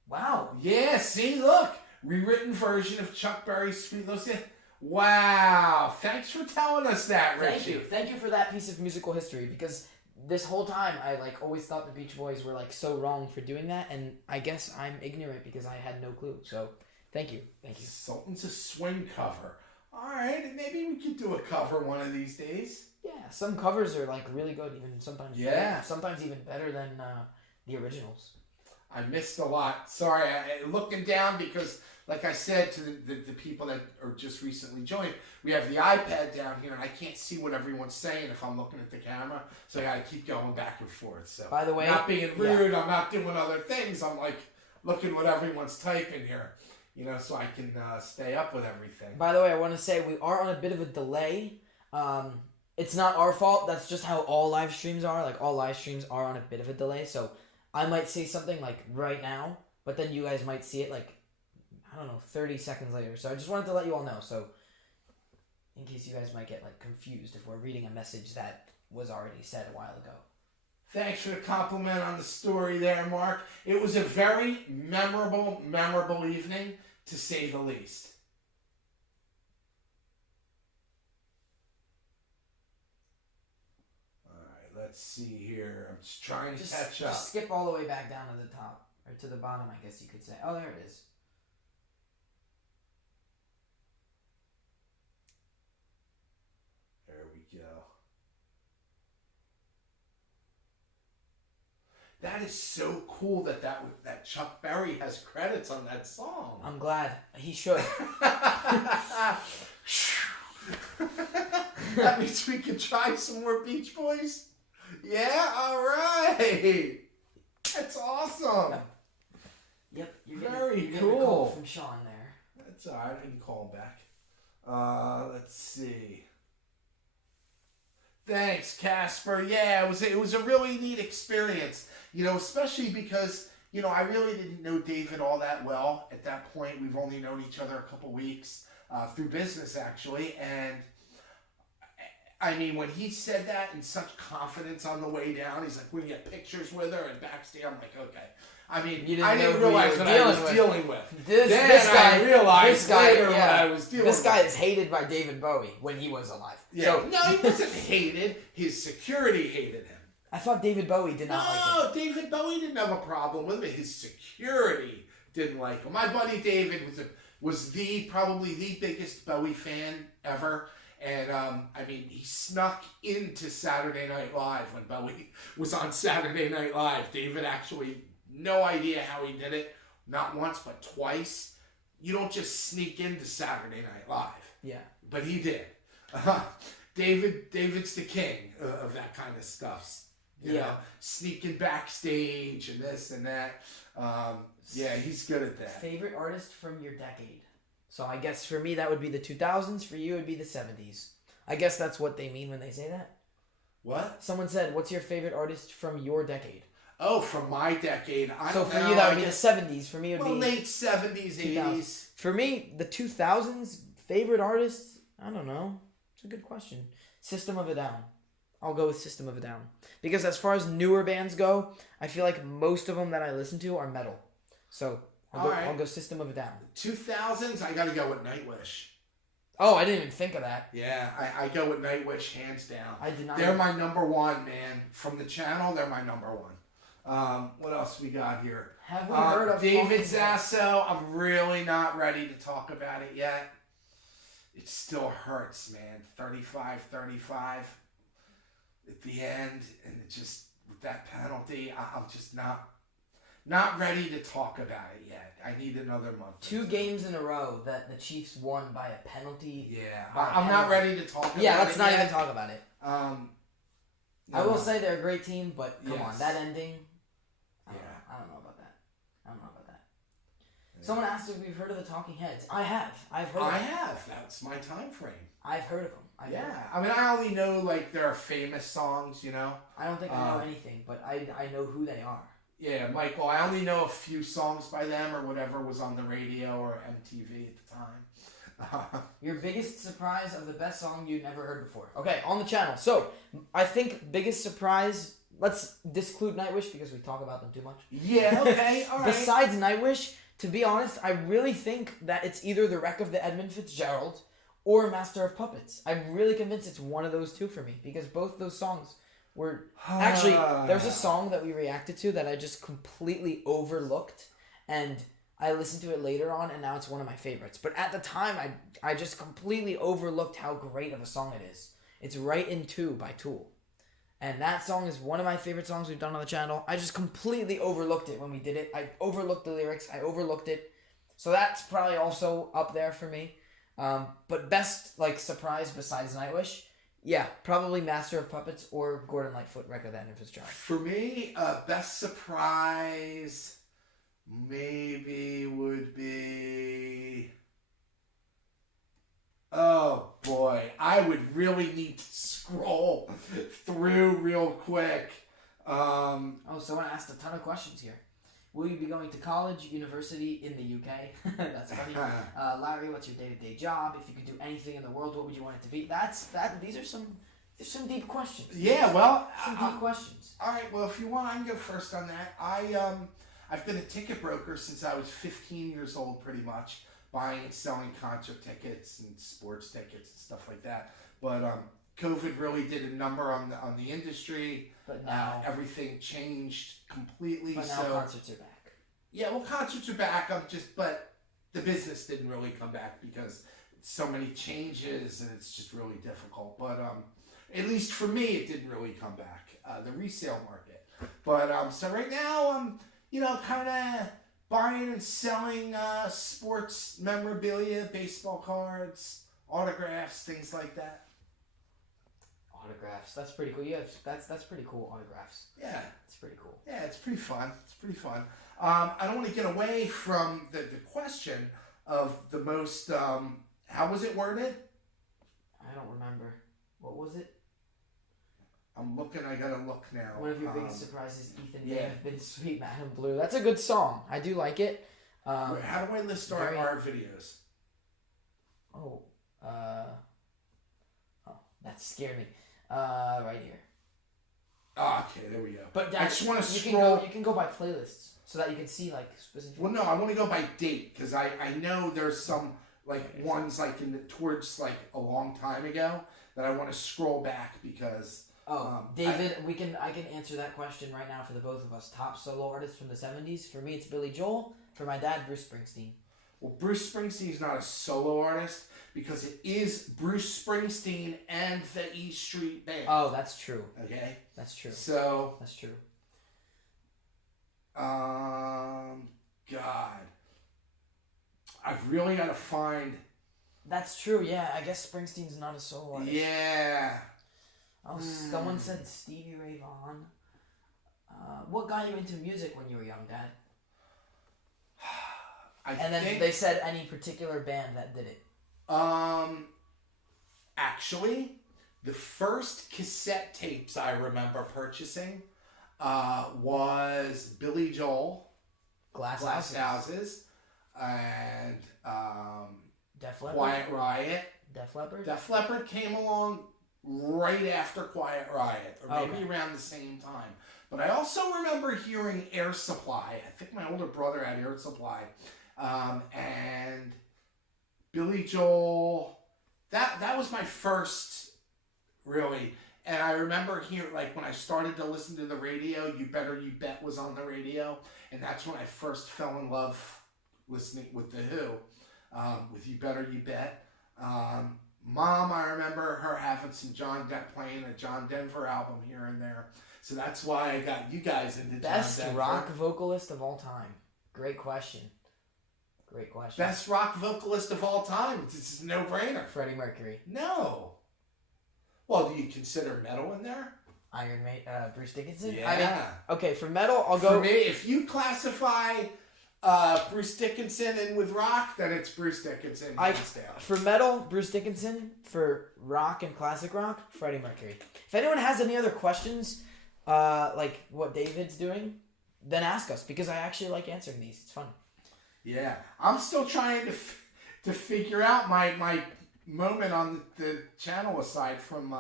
Wow. Yeah, see, look. Rewritten version of Chuck Berry's Sweet Lucy. Wow. Thanks for telling us that, Richie. Thank you. Thank you for that piece of musical history, because this whole time I always thought the Beach Boys were so wrong for doing that, and I guess I'm ignorant because I had no clue. So thank you. Thank you. Sultan's a swing cover. All right, maybe we could do a cover one of these days. Yeah, some covers are really good, even sometimes. Yeah. Better, sometimes even better than the originals. I missed a lot. Sorry, looking down because, like I said to the people that are just recently joined, we have the iPad down here, and I can't see what everyone's saying if I'm looking at the camera, so I got to keep going back and forth. So, by the way, not being rude, I'm not doing other things. I'm looking what everyone's typing here, so I can stay up with everything. By the way, I want to say we are on a bit of a delay. It's not our fault. That's just how all live streams are. All live streams are on a bit of a delay. So I might say something right now, but then you guys might see it 30 seconds later. So I just wanted to let you all know. So in case you guys might get confused if we're reading a message that was already said a while ago. Thanks for the compliment on the story there, Mark. It was a very memorable evening, to say the least. Let's see here. I'm just trying to catch up. Just skip all the way back down to the top. Or to the bottom, I guess you could say. Oh, there it is. There we go. That is so cool that Chuck Berry has credits on that song. I'm glad. He should. That means we can try some more Beach Boys? Yeah? All right. That's awesome. Yep, Very you're getting a cool. call from Sean there. That's all right. I can call him back. Let's see. Thanks, Casper. Yeah, it was a really neat experience. Especially because I really didn't know David all that well at that point. We've only known each other a couple weeks through business, actually. And I mean, when he said that in such confidence on the way down, he's like, "We can get pictures with her," and backstage, I'm like, "Okay." I mean, I didn't realize what I was dealing with. This guy, I realized later what I was dealing with. This guy is hated by David Bowie when he was alive. Yeah. So, No, he wasn't hated. His security hated him. I thought David Bowie did not like him. No, David Bowie didn't have a problem with him. His security didn't like him. My buddy David was probably the biggest Bowie fan ever. And, I mean, he snuck into Saturday Night Live when Bowie was on Saturday Night Live. David actually, no idea how he did it. Not once, but twice. You don't just sneak into Saturday Night Live. Yeah. But he did. David's the king of that kind of stuff. You know, sneaking backstage and this and that. Yeah, he's good at that. Favorite artist from your decade? So I guess for me that would be the 2000s. For you it would be the 70s. I guess that's what they mean when they say that. What? Someone said, "What's your favorite artist from your decade?" Oh, from my decade. I So don't for know. you that would be the 70s. For me it would be late 70s, 80s. For me, the 2000s favorite artist. I don't know. It's a good question. System of a Down. I'll go with System of a Down because as far as newer bands go, I feel like most of them that I listen to are metal. So I'll go System of a Down. 2000s, I gotta go with Nightwish. Oh, I didn't even think of that. Yeah, I go with Nightwish hands down. I did not. They're my number one, man. From the channel, they're my number one. What else we got here? Have we heard of David Zasso? I'm really not ready to talk about it yet. It still hurts, man. 35 at the end, and it just with that penalty, I'm just not ready to talk about it yet. I need another month. 2 games in a row that the Chiefs won by a penalty. Yeah, I'm not ready to talk about it. Yeah, let's not even talk about it. No. I will say they're a great team, but come on, Yes. that ending. I don't know about that. Someone asked if we've heard of the Talking Heads. I have. I've heard. I have. That's my time frame. I've heard of them. I mean, I only know like their famous songs, you know. I don't think I know anything, but I know who they are. Yeah, Michael. I only know a few songs by them or whatever was on the radio or MTV at the time. Your biggest surprise of the best song you'd never heard before. Okay, on the channel. So I think biggest surprise. Let's disclude Nightwish because we talk about them too much. Yeah. Okay. All right. Besides Nightwish, to be honest, I really think that it's either The Wreck of the Edmund Fitzgerald or Master of Puppets. I'm really convinced it's one of those two for me because both those songs were actually. There's a song that we reacted to that I just completely overlooked, and I listened to it later on, and now it's one of my favorites. But at the time, I just completely overlooked how great of a song it is. It's Right in Two by Tool. And that song is one of my favorite songs we've done on the channel. I just completely overlooked it when we did it. I overlooked the lyrics. I overlooked it. So that's probably also up there for me. But best surprise besides Nightwish, yeah, probably Master of Puppets or Gordon Lightfoot, Wreck of the Edmund Fitzgerald. For me, best surprise maybe would be. Oh boy, I would really need to scroll through real quick. Someone asked a ton of questions here. Will you be going to college, university in the UK? That's funny. Larry, what's your day-to-day job? If you could do anything in the world, what would you want it to be? These are some deep questions. Yeah, well, some deep questions. All right, well, if you want, I can go first on that. I've been a ticket broker since I was 15 years old, pretty much, buying and selling concert tickets and sports tickets and stuff like that. But COVID really did a number on the industry. But now everything changed completely. But now concerts are back. Yeah, well, concerts are back. But the business didn't really come back because so many changes and it's just really difficult. But at least for me, it didn't really come back. The resale market. But so right now, I'm kind of buying and selling sports memorabilia, baseball cards, autographs, things like that. Autographs. That's pretty cool. That's pretty cool. Autographs. Yeah. It's pretty cool. Yeah, it's pretty fun. It's pretty fun. I don't want to get away from the question of the most. How was it worded? I don't remember. What was it? I'm looking. I gotta look now. One of your biggest surprises, Ethan. Yeah. Have been Sweet Madam Blue. That's a good song. I do like it. How do I list our videos? Oh, that scared me. Right here. Okay, there we go. But I just want to scroll. You can go by playlists so that you can see like specific. Well, no, I want to go by date because I know there's some ones like towards like a long time ago that I want to scroll back because. David, I can answer that question right now for the both of us. Top solo artist from the 70s. For me, it's Billy Joel. For my dad, Bruce Springsteen. Well, Bruce Springsteen's not a solo artist because it is Bruce Springsteen and the E Street Band. Oh, that's true. Okay. That's true. So. That's true. God. I've really got to find. That's true. Yeah, I guess Springsteen's not a solo artist. Yeah. Oh, someone said Stevie Ray Vaughan. What got you into music when you were young, Dad? Then they said any particular band that did it. Actually, the first cassette tapes I remember purchasing was Billy Joel, Glass Houses, and Def Leppard. Quiet Riot. Def Leppard. Def Leppard came along right after Quiet Riot, or maybe around the same time. But I also remember hearing Air Supply. I think my older brother had Air Supply. And Billy Joel. That was my first, really. And I remember hearing, like, when I started to listen to the radio, You Better You Bet was on the radio. And that's when I first fell in love listening with The Who, with You Better You Bet. Mom, I remember her having some playing a John Denver album here and there. So that's why I got you guys into Best John Denver. rock vocalist of all time. Great question. Great question. Best rock vocalist of all time. It's a no-brainer. Freddie Mercury. No. Well, do you consider metal in there? Iron Maiden. Bruce Dickinson? Yeah. I mean, okay, for metal, I'll go... For me, if you classify Bruce Dickinson in with rock, then it's Bruce Dickinson. Hands down. For metal, Bruce Dickinson. For rock and classic rock, Freddie Mercury. If anyone has any other questions, like what David's doing, then ask us, because I actually like answering these. It's fun. Yeah. I'm still trying to figure out my moment on the channel aside from...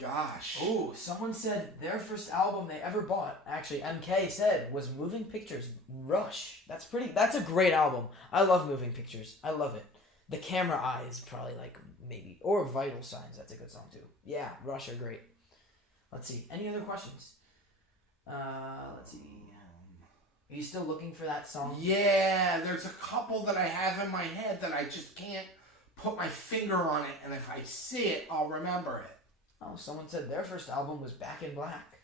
Gosh. Oh, someone said their first album they ever bought, actually MK said, was Moving Pictures Rush. That's a great album. I love Moving Pictures. I love it. The Camera Eyes probably maybe, or Vital Signs, that's a good song too. Yeah, Rush are great. Let's see. Any other questions? Let's see. Are you still looking for that song? Yeah, there's a couple that I have in my head that I just can't put my finger on it, and if I see it, I'll remember it. Oh, someone said their first album was Back in Black.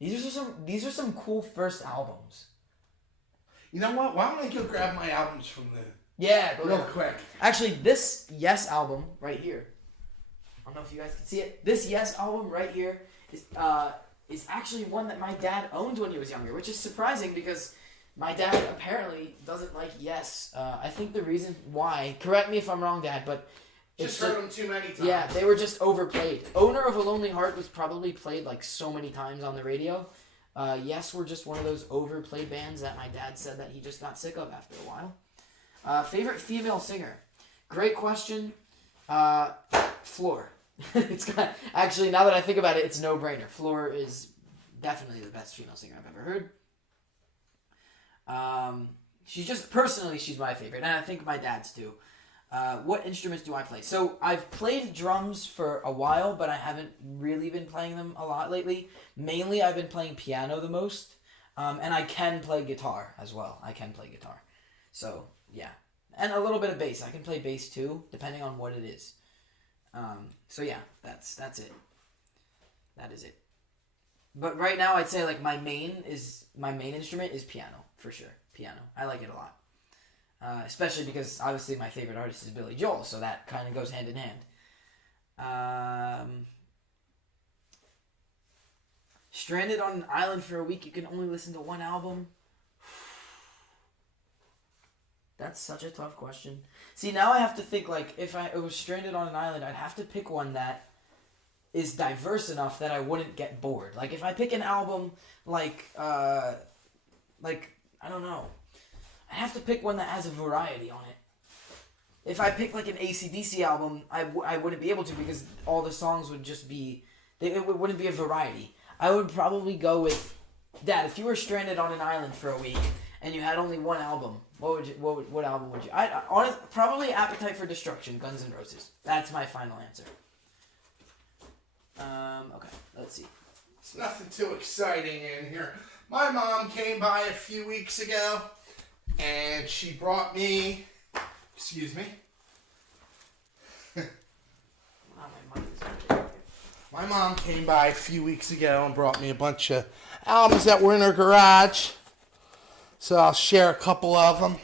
These are some cool first albums. You know what? Why don't I go grab my albums from real quick. Actually, this Yes album right here. I don't know if you guys can see it. This Yes album right here is actually one that my dad owned when he was younger, which is surprising because my dad apparently doesn't like Yes. I think the reason why, correct me if I'm wrong, Dad, but Just heard them too many times. yeah, they were just overplayed. Owner of a Lonely Heart was probably played like so many times on the radio. Yes, we're just one of those overplayed bands that my dad said that he just got sick of after a while. Favorite female singer? Great question. Floor. Actually, now that I think about it, it's no brainer. Floor is definitely the best female singer I've ever heard. She's my favorite, and I think my dad's too. What instruments do I play? So I've played drums for a while, but I haven't really been playing them a lot lately. Mainly I've been playing piano the most, and I can play guitar as well. I can play guitar. So, yeah. And a little bit of bass. I can play bass too, depending on what it is. So yeah, that's it. That is it. But right now I'd say my main instrument is piano, for sure. Piano. I like it a lot. Especially because obviously my favorite artist is Billy Joel, so that kind of goes hand in hand. Stranded on an island for a week, you can only listen to one album. That's such a tough question. See, now I have to think, like, if I was stranded on an island, I'd have to pick one that is diverse enough that I wouldn't get bored. Like, if I pick an album like, I don't know. I'd have to pick one that has a variety on it. If I pick, like, an AC/DC album, I wouldn't be able to because all the songs would just be... It wouldn't be a variety. I would probably go with... Dad, if you were stranded on an island for a week and you had only one album, what album would you... Probably Appetite for Destruction, Guns N' Roses. That's my final answer. Okay, let's see. It's nothing too exciting in here. My mom came by a few weeks ago, and she brought me... Excuse me. My mom came by a few weeks ago and brought me a bunch of albums that were in her garage. So I'll share a couple of them.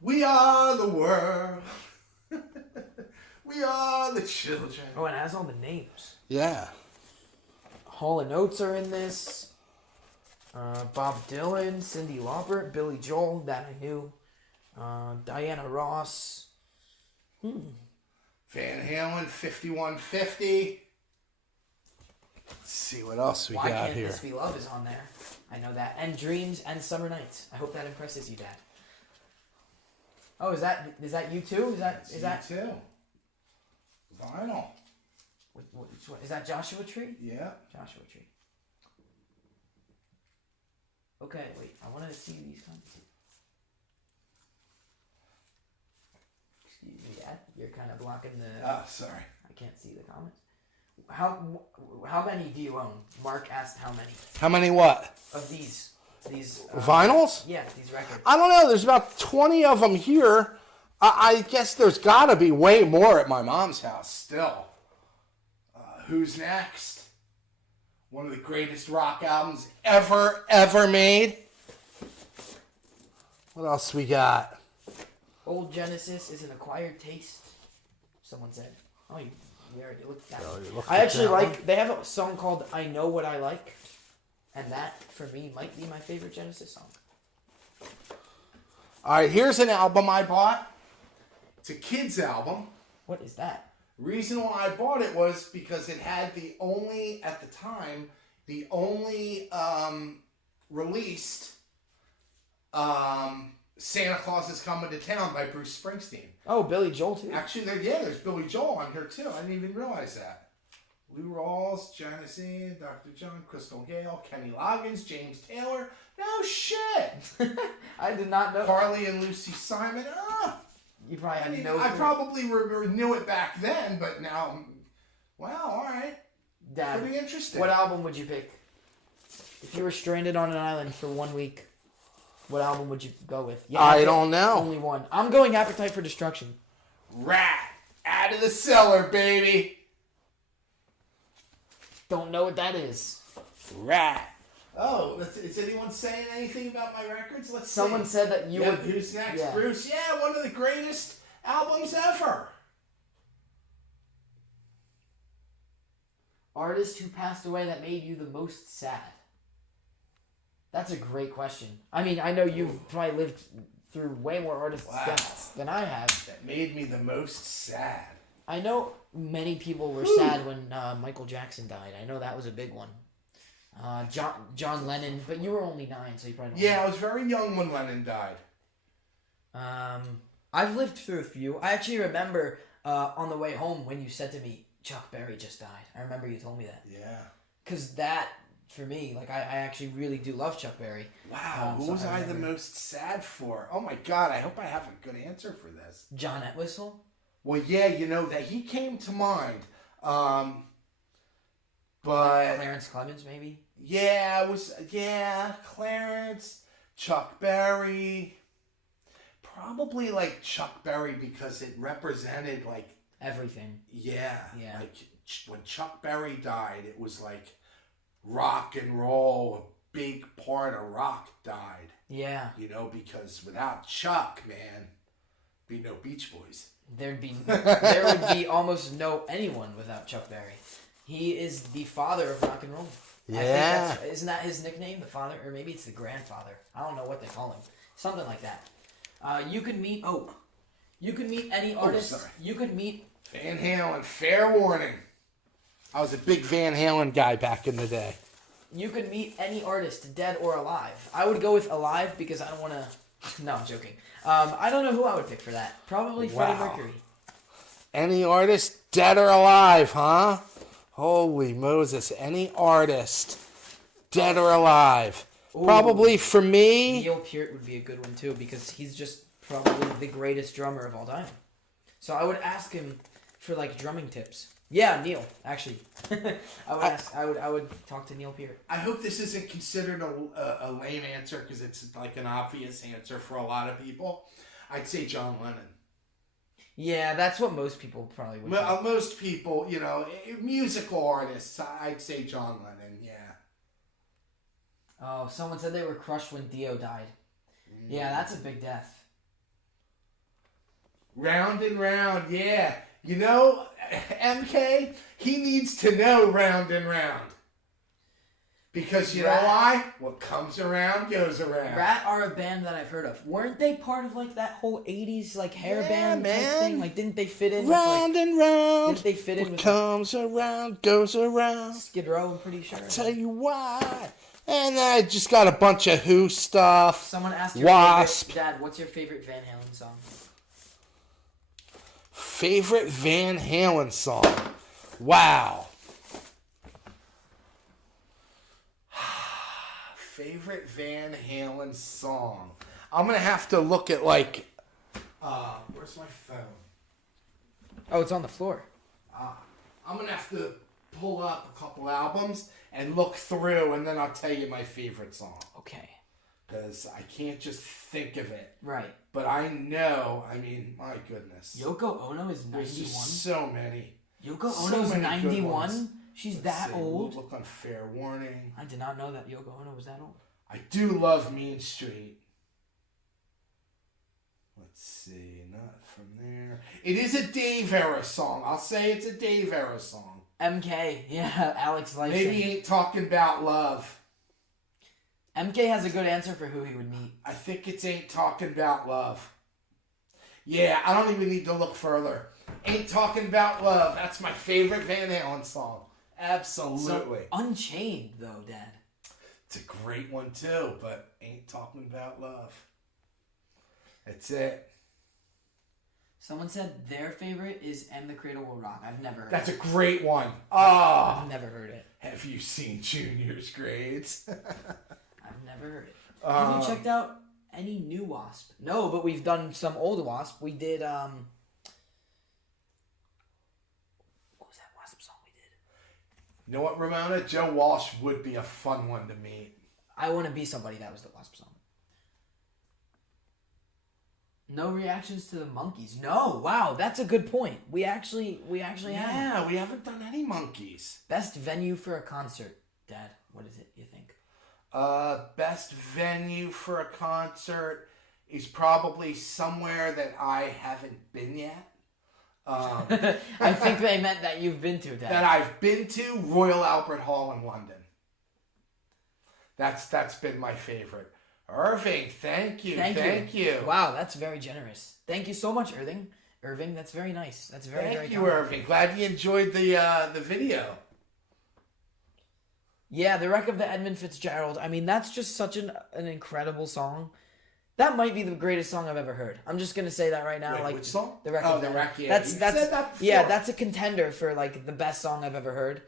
We are the world. We are the children. Oh, and it has all the names. Yeah. Hall & Oates are in this. Bob Dylan, Cyndi Lauper, Billy Joel, that I knew. Diana Ross. Van Halen, 5150. Let's see what else we Why got Can't here. This Be Love is on there. I know that. And Dreams and Summer Nights. I hope that impresses you, Dad. Oh, is that you too? Is that too? Vinyl. which one? Is that Joshua Tree? Yeah. Joshua Tree. Okay, wait. I wanted to see these comments. Excuse me, Dad. You're kind of blocking the... Oh, sorry. I can't see the comments. How many do you own? Mark asked how many. How many what? Of these Vinyls? Yeah, these records. I don't know. There's about 20 of them here. I guess there's got to be way more at my mom's house still. Who's Next? One of the greatest rock albums ever made. What else we got? Old Genesis is an acquired taste. Someone said. Oh, you already looked at that. I actually like... They have a song called I Know What I Like. And that, for me, might be my favorite Genesis song. All right, here's an album I bought. It's a kid's album. What is that? Reason why I bought it was because it had the only released Santa Claus is Coming to Town by Bruce Springsteen. Oh, Billy Joel too. Actually, there's Billy Joel on here too. I didn't even realize that. Lou Rawls, Janisine, Dr. John, Crystal Gale, Kenny Loggins, James Taylor. No shit. I did not know. Carly and Lucy Simon. You probably had I probably knew it back then, but now, wow, all right. Dad, pretty interesting. What album would you pick? If you were stranded on an island for 1 week, what album would you go with? I don't know. Only one. I'm going Appetite for Destruction. Rat. Out of the cellar, baby. Don't know what that is. Rat. Oh, is anyone saying anything about my records? Let's see. Someone said that you would... Who's Next? Yeah. Bruce. Yeah, one of the greatest albums ever. Artist who passed away that made you the most sad. That's a great question. I mean, I know you've probably lived through way more artists' deaths than I have. That made me the most sad. I know many people were sad when Michael Jackson died. I know that was a big one. John Lennon, but you were only 9, so you probably don't know. I was very young when Lennon died. I've lived through a few. I actually remember on the way home when you said to me, Chuck Berry just died. I remember you told me that. Yeah. Because that, for me, like I actually really do love Chuck Berry. Wow, who was I the most sad for? Oh my God, I hope I have a good answer for this. John Entwistle? Well, yeah, that he came to mind. But Clarence Clemens, maybe? Yeah, Clarence, Chuck Berry. Probably like Chuck Berry because it represented like everything. Yeah. Like when Chuck Berry died, it was like rock and roll. A big part of rock died. Yeah. Because without Chuck, man, be no Beach Boys. there would be almost no anyone without Chuck Berry. He is the father of rock and roll. Yeah. Isn't that his nickname, the father? Or maybe it's the grandfather. I don't know what they call him. Something like that. You could meet any artist. sorry. You could meet. Van Halen, fair warning. I was a big Van Halen guy back in the day. You could meet any artist, dead or alive. I would go with alive because I don't want to. No, I'm joking. I don't know who I would pick for that. Probably Freddie Wow. Mercury. Any artist, dead or alive, huh? Holy Moses. Any artist, dead or alive. Ooh. Probably for me. Neil Peart would be a good one too because he's just probably the greatest drummer of all time. So I would ask him for like drumming tips. Yeah, Neil. Actually, I would talk to Neil Peart. I hope this isn't considered a lame answer because it's like an obvious answer for a lot of people. I'd say John Lennon. Yeah, that's what most people probably would. Well, most people, musical artists, I'd say John Lennon, yeah. Oh, someone said they were crushed when Dio died. Yeah, that's a big death. Round and round, yeah. MK, he needs to know round and round. Because you know why? What comes around goes around. Rat are a band that I've heard of. Weren't they part of like that whole 80s like hair band type man. thing? Like didn't they fit in Round with and round. didn't they fit in What with comes around goes around. Skid Row, I'm pretty sure. Tell you why. And I just got a bunch of Who stuff. Someone asked your Wasp. favorite, Dad, what's your favorite Van Halen song? Favorite Van Halen song? Wow. Favorite Van Halen song? I'm going to have to look at where's my phone? Oh, it's on the floor. I'm going to have to pull up a couple albums and look through, and then I'll tell you my favorite song. Okay. Because I can't just think of it. Right. But I know, my goodness. Yoko Ono is 91. There's just so many. Yoko so Ono's many good 91? ones. She's Let's that see, old? We'll look on Fair Warning. I did not know that Yoko Ono was that old. I do love Mean Street. Let's see, not from there. It is a Dave era song. I'll say it's a Dave era song. MK, yeah, Alex Lifeson. Maybe Ain't Talking About Love. MK has a good answer for who he would meet. I think it's Ain't Talking About Love. Yeah, I don't even need to look further. Ain't Talking About Love. That's my favorite Van Halen song. Absolutely. So, Unchained, though, Dad. It's a great one, too, but Ain't Talking About Love. That's it. Someone said their favorite is And the Cradle Will Rock. I've never heard That's it. a great one. Oh, I've never heard it. have you seen Junior's Grades? I've never heard it. Have you checked out any new Wasp? No, but we've done some old Wasp. We did, what was that Wasp song we did? You know what, Ramona? Joe Walsh would be a fun one to meet. I Want to Be Somebody. That was the Wasp song. No reactions to the Monkees. No, wow, that's a good point. We actually have Yeah, we haven't done any Monkees. best venue for a concert. Dad, what is it? You think? Best venue for a concert is probably somewhere that I haven't been yet. I think they meant that you've been to, Dad. That I've been to, Royal Albert Hall in London. That's been my favorite. Irving, thank you. Thank you. Wow, that's very generous. Thank you so much, Irving, that's very nice. That's very, very Thank you, kind. Irving. Glad you enjoyed the video. Yeah, The Wreck of the Edmund Fitzgerald. I mean, that's just such an incredible song. That might be the greatest song I've ever heard. I'm just gonna say that right now. Wait, like which song? The Wreck Oh, of The the Wreck, yeah. That's You've said that before. yeah, that's a contender for like the best song I've ever heard.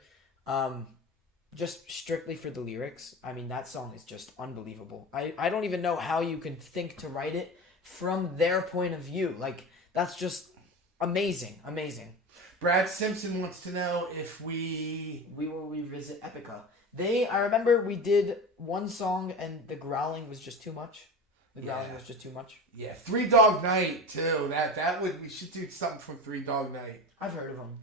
Just strictly for the lyrics. I mean, that song is just unbelievable. I don't even know how you can think to write it from their point of view. Like, that's just amazing. Amazing. Brad Simpson wants to know if we will revisit Epica. I remember we did one song and the growling was just too much. The growling was just too much. Yeah, Three Dog Night too. We should do something from Three Dog Night. I've heard of them.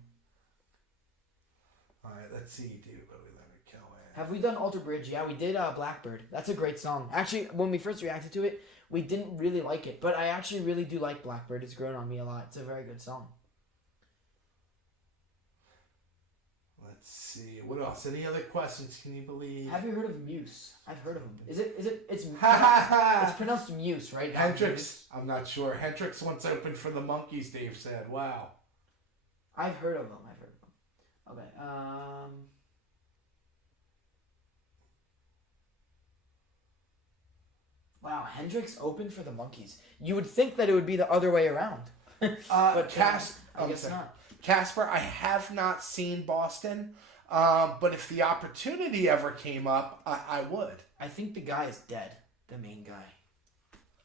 All right, let's see. Do Leonard Cohen. Have we done Alter Bridge? Yeah, we did Blackbird. That's a great song. Actually, when we first reacted to it, we didn't really like it, but I actually really do like Blackbird. It's grown on me a lot. It's a very good song. Let's see. What else? Any other questions? Can you believe? Have you heard of Muse? I've heard of him. It's Ha ha ha! it's pronounced Muse, right? Not Hendrix. Muse. I'm not sure. Hendrix once opened for the Monkees. Dave said, "Wow." I've heard of them. Okay. Wow, Hendrix opened for the Monkees. You would think that it would be the other way around. But I guess not. Casper, I have not seen Boston, but if the opportunity ever came up, I would. I think the guy is dead. The main guy.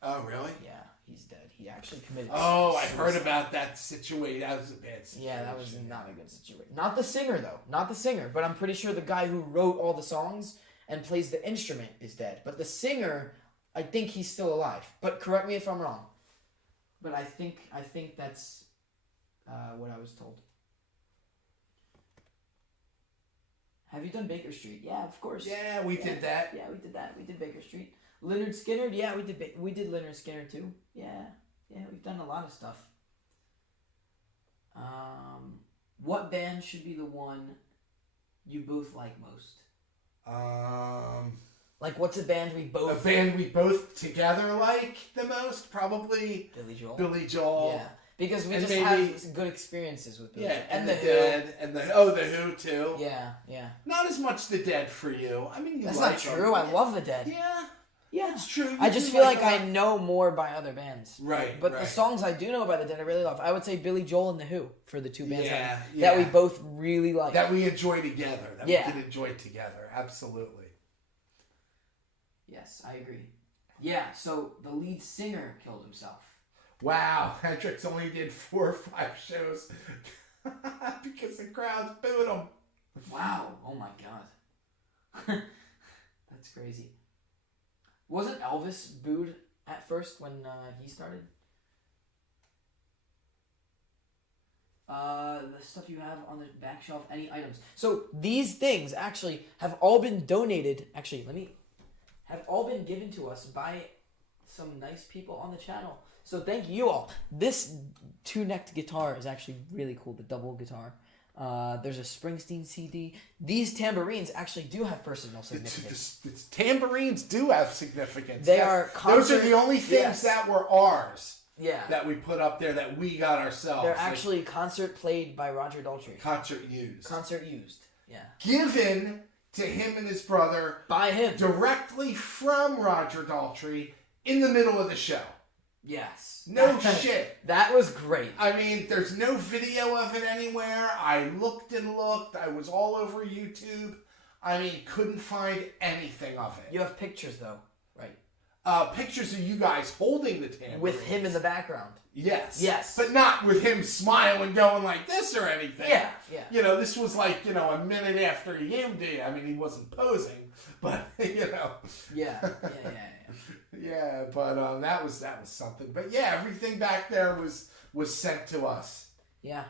Oh, really? Yeah, he's dead. He actually committed Oh, I suicide. heard about that situation. That was a bad situation. Yeah, that was not a good situation. Not the singer, though. Not the singer. But I'm pretty sure the guy who wrote all the songs and plays the instrument is dead. But the singer, I think he's still alive. But correct me if I'm wrong. But I think that's what I was told. Have you done Baker Street? Yeah, of course. Yeah, we did that. Yeah, we did that. We did Baker Street. Leonard Skinner. Yeah, we did Leonard Skinner too. Yeah, we've done a lot of stuff. What band should be the one you both like most? Like, what's a band we both... A band we both together like the most? Probably Billy Joel. Billy Joel. Yeah, because we And just maybe- have good experiences with Billy Yeah, Joel. and the Dead, and the Who too. Yeah. Not as much the Dead for you. I mean, you That's like not them. true. I love the Dead. Yeah, it's true. I You just do feel like a lot. I know more by other bands. Right, But right. the songs I do know by the Dead, I really love. I would say Billy Joel and the Who for the two bands Yeah, that we yeah. both really like. that we enjoy together. That Yeah. we can enjoy together. Absolutely. Yes, I agree. Yeah, so the lead singer killed himself. Wow, Hendrix only did 4 or 5 shows because the crowds booed him. Wow. Oh my god. That's crazy. Wasn't Elvis booed at first when he started? The stuff you have on the back shelf, any items. So these things actually have all been donated. Actually, have all been given to us by some nice people on the channel. So thank you all. This 2-necked guitar is actually really cool, the double guitar. There's a Springsteen CD. These tambourines actually do have personal significance. The tambourines do have significance. They Yes. are Those concert- are the only things yes. that were ours Yeah. that we put up there that we got ourselves. They're Like, actually concert played by Roger Daltrey. concert used. Concert used. Yeah. Given to him and his brother By him. directly from Roger Daltrey in the middle of the show. Yes. No shit. That was great. I mean, there's no video of it anywhere. I looked and looked. I was all over YouTube. I mean, couldn't find anything of it. You have pictures though, right? Pictures of you guys holding the tambourine. With him in the background. Yes. Yes. But not with him smiling, going like this or anything. Yeah. You know, this was like, a minute after you did. I mean, he wasn't posing, but, Yeah. Yeah, but that was something. But yeah, everything back there was sent to us. Yeah.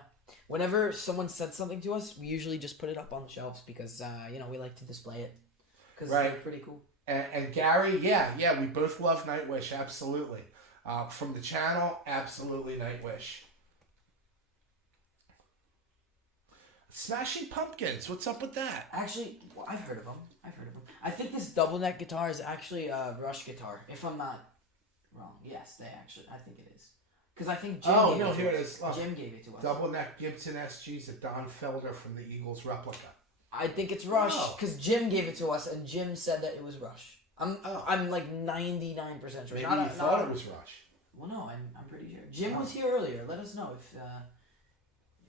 Whenever someone said something to us, we usually just put it up on the shelves because, we like to display it. Because Right. they're pretty cool. And Gary, yeah, we both love Nightwish, absolutely. From the channel, absolutely Nightwish. Smashing Pumpkins, what's up with that? Actually, well, I've heard of them. I think this double neck guitar is actually a Rush guitar, if I'm not wrong. Yes, I think it is. Because I think Jim Oh, gave no, it to here us. it is. Look. Jim gave it to us. Double neck Gibson SGs at Don Felder from the Eagles replica. I think it's Rush Oh. because Jim gave it to us, and Jim said that it was Rush. I'm like 99% sure. Maybe you thought it was Rush. Well, no, I'm pretty sure. Jim was here earlier. Let us know if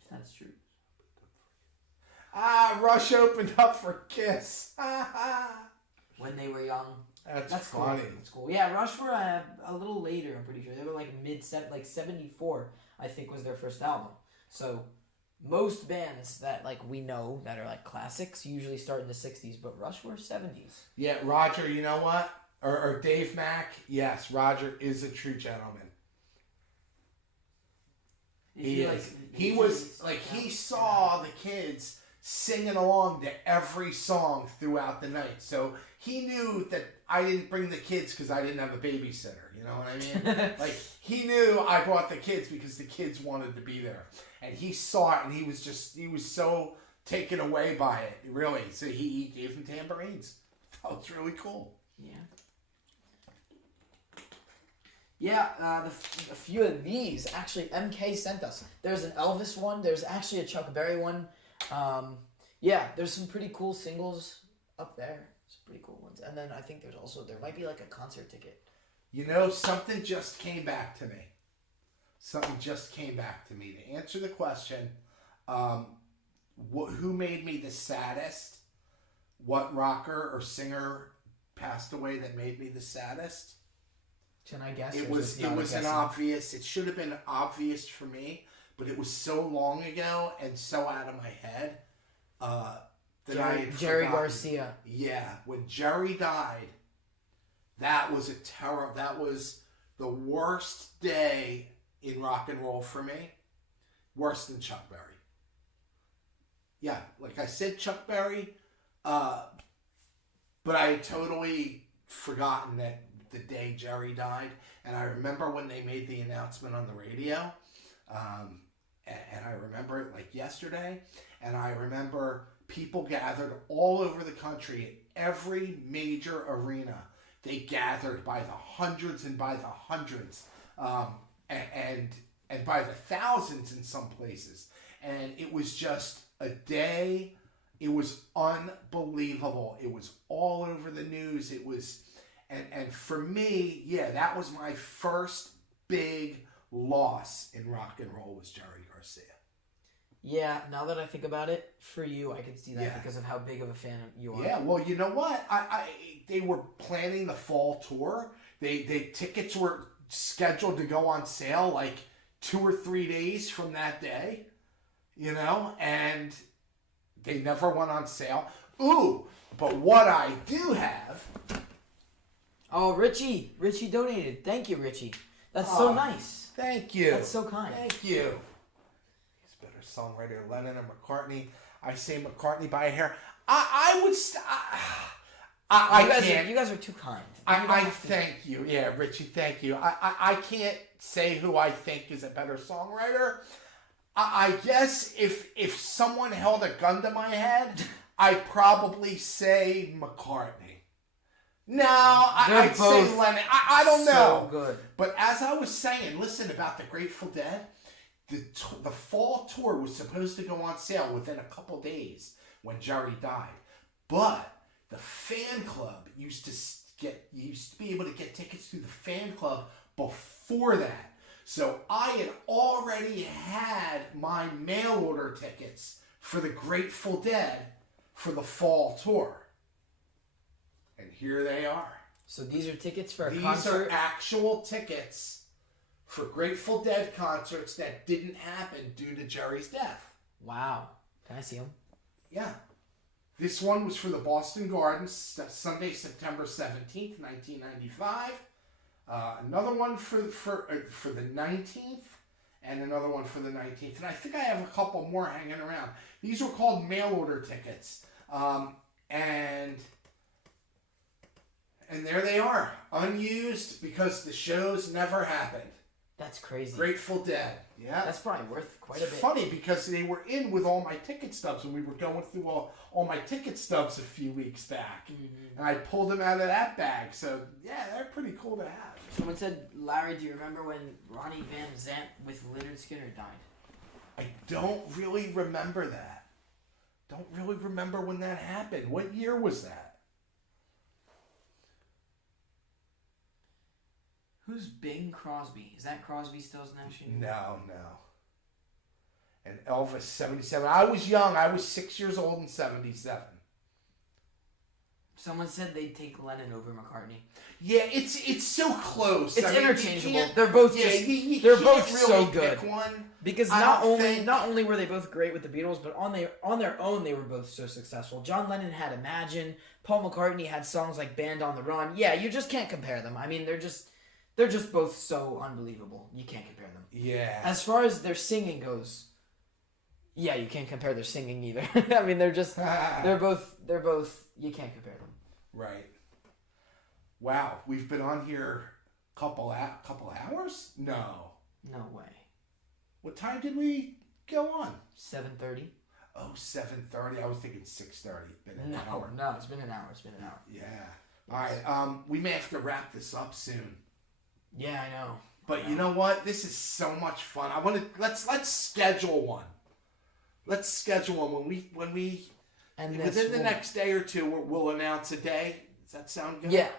that's true. Rush opened up for Kiss. When they were young. That's cool. funny. That's cool. Yeah, Rush were a little later. I'm pretty sure they were like like 74. I think was their first album. So most bands that like we know that are like classics usually start in the 60s, but Rush were 70s. Yeah, Roger, you know what? Or Dave Mack, yes, Roger is a true gentleman. He is. He was like he saw the kids singing along to every song throughout the night. So he knew that I didn't bring the kids because I didn't have a babysitter. You know what I mean? Like, he knew I brought the kids because the kids wanted to be there. And he saw it, and he was so taken away by it, really. So he gave them tambourines. That was really cool. Yeah. Yeah, a few of these, actually, MK sent us. There's an Elvis one. There's actually a Chuck Berry one. Yeah, there's some pretty cool singles up there. Some pretty cool ones. And then I think there might be like a concert ticket. You know, something just came back to me. Something just came back to me. To answer the question, who made me the saddest? What rocker or singer passed away that made me the saddest? Can I guess? It was an obvious. It should have been obvious for me, but it was so long ago and so out of my head that I had Jerry forgotten. Garcia. Yeah, when Jerry died, that was that was the worst day in rock and roll for me. Worse than Chuck Berry. Yeah, like I said, Chuck Berry, but I had totally forgotten that the day Jerry died. And I remember when they made the announcement on the radio, and I remember it like yesterday, and I remember people gathered all over the country at every major arena. They gathered by the hundreds and by the hundreds, and by the thousands in some places. And it was just a day. It was unbelievable. It was all over the news. It was, and for me, yeah, that was my first big loss in rock and roll, was Jerry Garcia. Yeah, now that I think about it, for you, I can see that Yeah. because of how big of a fan you are. Yeah, well, you know what? They were planning the fall tour. They tickets were scheduled to go on sale like 2 or 3 days from that day, you know, and they never went on sale. Ooh, but what I do have. Oh, Richie donated. Thank you, Richie. That's so nice. Thank you. That's so kind. Thank you. He's a better songwriter, Lennon or McCartney. I say McCartney by a hair. I would. You guys are too kind. I thank you. Yeah, Richie, thank you. I can't say who I think is a better songwriter. I guess if someone held a gun to my head, I'd probably say McCartney. No, I'd say Lennon. I don't know. So good. But as I was saying, listen, about the Grateful Dead, the fall tour was supposed to go on sale within a couple days when Jerry died. But the fan club used to be able to get tickets through the fan club before that. So I had already had my mail order tickets for the Grateful Dead for the fall tour. And here they are. So these are tickets for a These concert? are actual tickets for Grateful Dead concerts that didn't happen due to Jerry's death. Wow. Can I see them? Yeah. This one was for the Boston Gardens, Sunday, September 17th, 1995. Another one for the 19th, and another one for the 19th. And I think I have a couple more hanging around. These were called mail order tickets. And there they are, unused because the shows never happened. That's crazy. Grateful Dead. Yeah. That's probably worth quite a bit. It's funny because they were in with all my ticket stubs when we were going through all my ticket stubs a few weeks back. Mm-hmm. And I pulled them out of that bag. So, yeah, they're pretty cool to have. Someone said, Larry, do you remember when Ronnie Van Zant with Lynyrd Skynyrd died? I don't really remember that. Don't really remember when that happened. What year was that? Who's Bing Crosby? Is that Crosby, Stills, Nash? No. And Elvis, 77. I was young. I was 6 years old in 77. Someone said they'd take Lennon over McCartney. Yeah, it's so close. It's I mean, interchangeable. They're both just they're both so good. Pick one. Because not only were they both great with the Beatles, but on their own they were both so successful. John Lennon had Imagine. Paul McCartney had songs like Band on the Run. Yeah, you just can't compare them. I mean, they're just both so unbelievable. You can't compare them. Yeah. As far as their singing goes, Yeah, you can't compare their singing either. I mean, they're both, you can't compare them. Right. Wow, we've been on here couple hours? No. No way. What time did we go on? 7:30? Oh, 7:30. I was thinking 6:30. Been an hour. No, it's been an hour. Yeah. All right. We may have to wrap this up soon. Yeah, I know. But you know what? This is so much fun. I want to let's schedule one. Let's schedule one when we And within the next day or two we'll announce a day. Does that sound good? Yeah.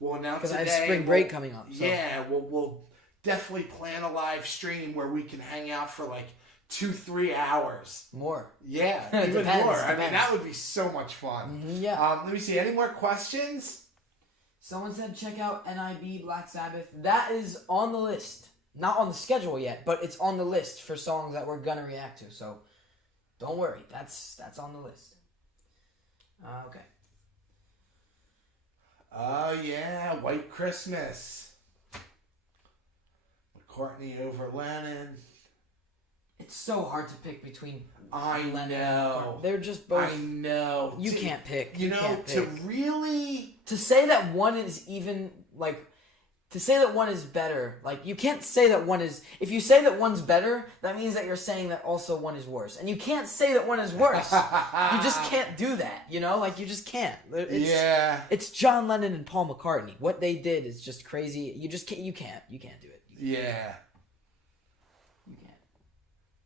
We'll announce a Because I day. have spring break coming up. So. Yeah, we'll definitely plan a live stream where we can hang out for like 2-3 hours. More. Yeah, It even depends, more. I mean, depends. that would be so much fun. Yeah. Let me see. Any more questions? Someone said check out NIB Black Sabbath. That is on the list. Not on the schedule yet, but it's on the list for songs that we're gonna react to. So don't worry, that's on the list. Okay. Oh yeah, White Christmas. McCartney over Lennon. It's so hard to pick between I Lennon and know. McCartney. They're just both. I know. You can't pick. You know, can't to pick. really. To say that one is even like. To say that one is better, like, you can't say that one is... If you say that one's better, that means that you're saying that also one is worse. And you can't say that one is worse. You just can't do that, you know? Like, you just can't. Yeah. It's John Lennon and Paul McCartney. What they did is just crazy. You just can't... You can't do it. Yeah. You can't.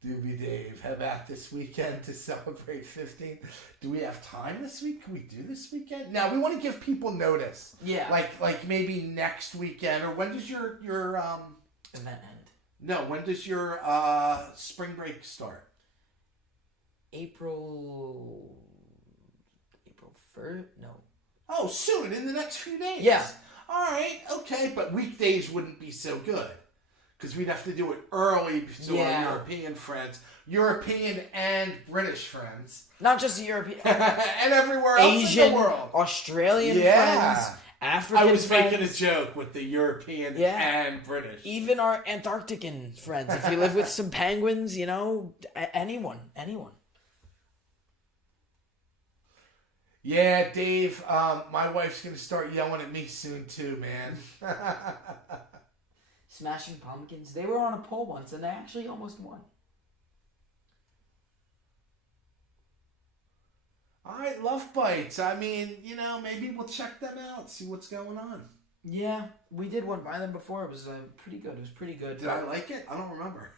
Doobie Dave, how about this weekend to celebrate 15? Do we have time this week? Can we do this weekend? Now, we want to give people notice. Yeah. Like maybe next weekend, or when does your Event end. No, when does your spring break start? April 1st? No. Oh, soon, in the next few days. Yeah. All right, okay, but weekdays wouldn't be so good. Because we'd have to do it early to our European friends. European and British friends. Not just the European. And everywhere else Asian, in the world. Australian Yeah. friends, African I was friends. making a joke with the European Yeah. and British. Even our Antarctican friends. If you live with some penguins, you know, anyone. Yeah, Dave, my wife's going to start yelling at me soon too, man. Smashing Pumpkins. They were on a poll once, and they actually almost won. All right, Love Bites. I mean, you know, maybe we'll check them out, see what's going on. Yeah, we did one by them before. It was pretty good. It was pretty good. Did I like it? I don't remember.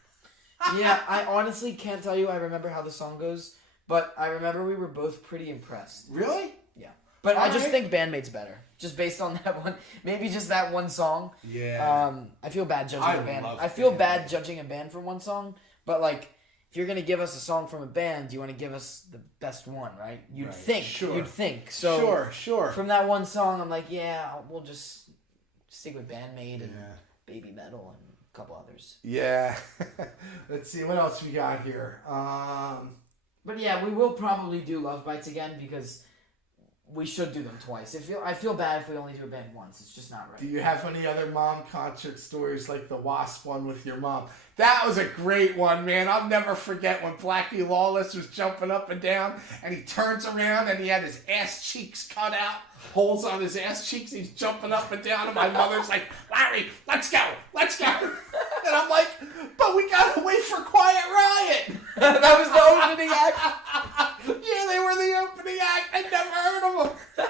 Yeah, I honestly can't tell you I remember how the song goes, but I remember we were both pretty impressed. Really? Yeah. But I just Alright. think Bandmaid's better. Just based on that one. Maybe just that one song. Yeah. I feel bad judging I a band. love I feel Bandmaid. bad judging a band for one song, but like if you're gonna give us a song from a band, you want to give us the best one, right? You'd Right. think. Sure. You'd think. So Sure. from that one song, I'm like, yeah, we'll just stick with Bandmaid and Yeah. Baby Metal and a couple others. Yeah. Let's see what else we got here. But yeah, we will probably do Love Bites again because we should do them twice. I feel bad if we only do a band once. It's just not right. Do you have any other mom concert stories like the Wasp one with your mom? That was a great one, man. I'll never forget when Blackie Lawless was jumping up and down and he turns around and he had his ass cheeks cut out, holes on his ass cheeks. He's jumping up and down and my mother's like, Larry, let's go. And I'm like, but we gotta wait for Quiet Riot. That was the opening act. Yeah, they were the opening act. I never heard of them.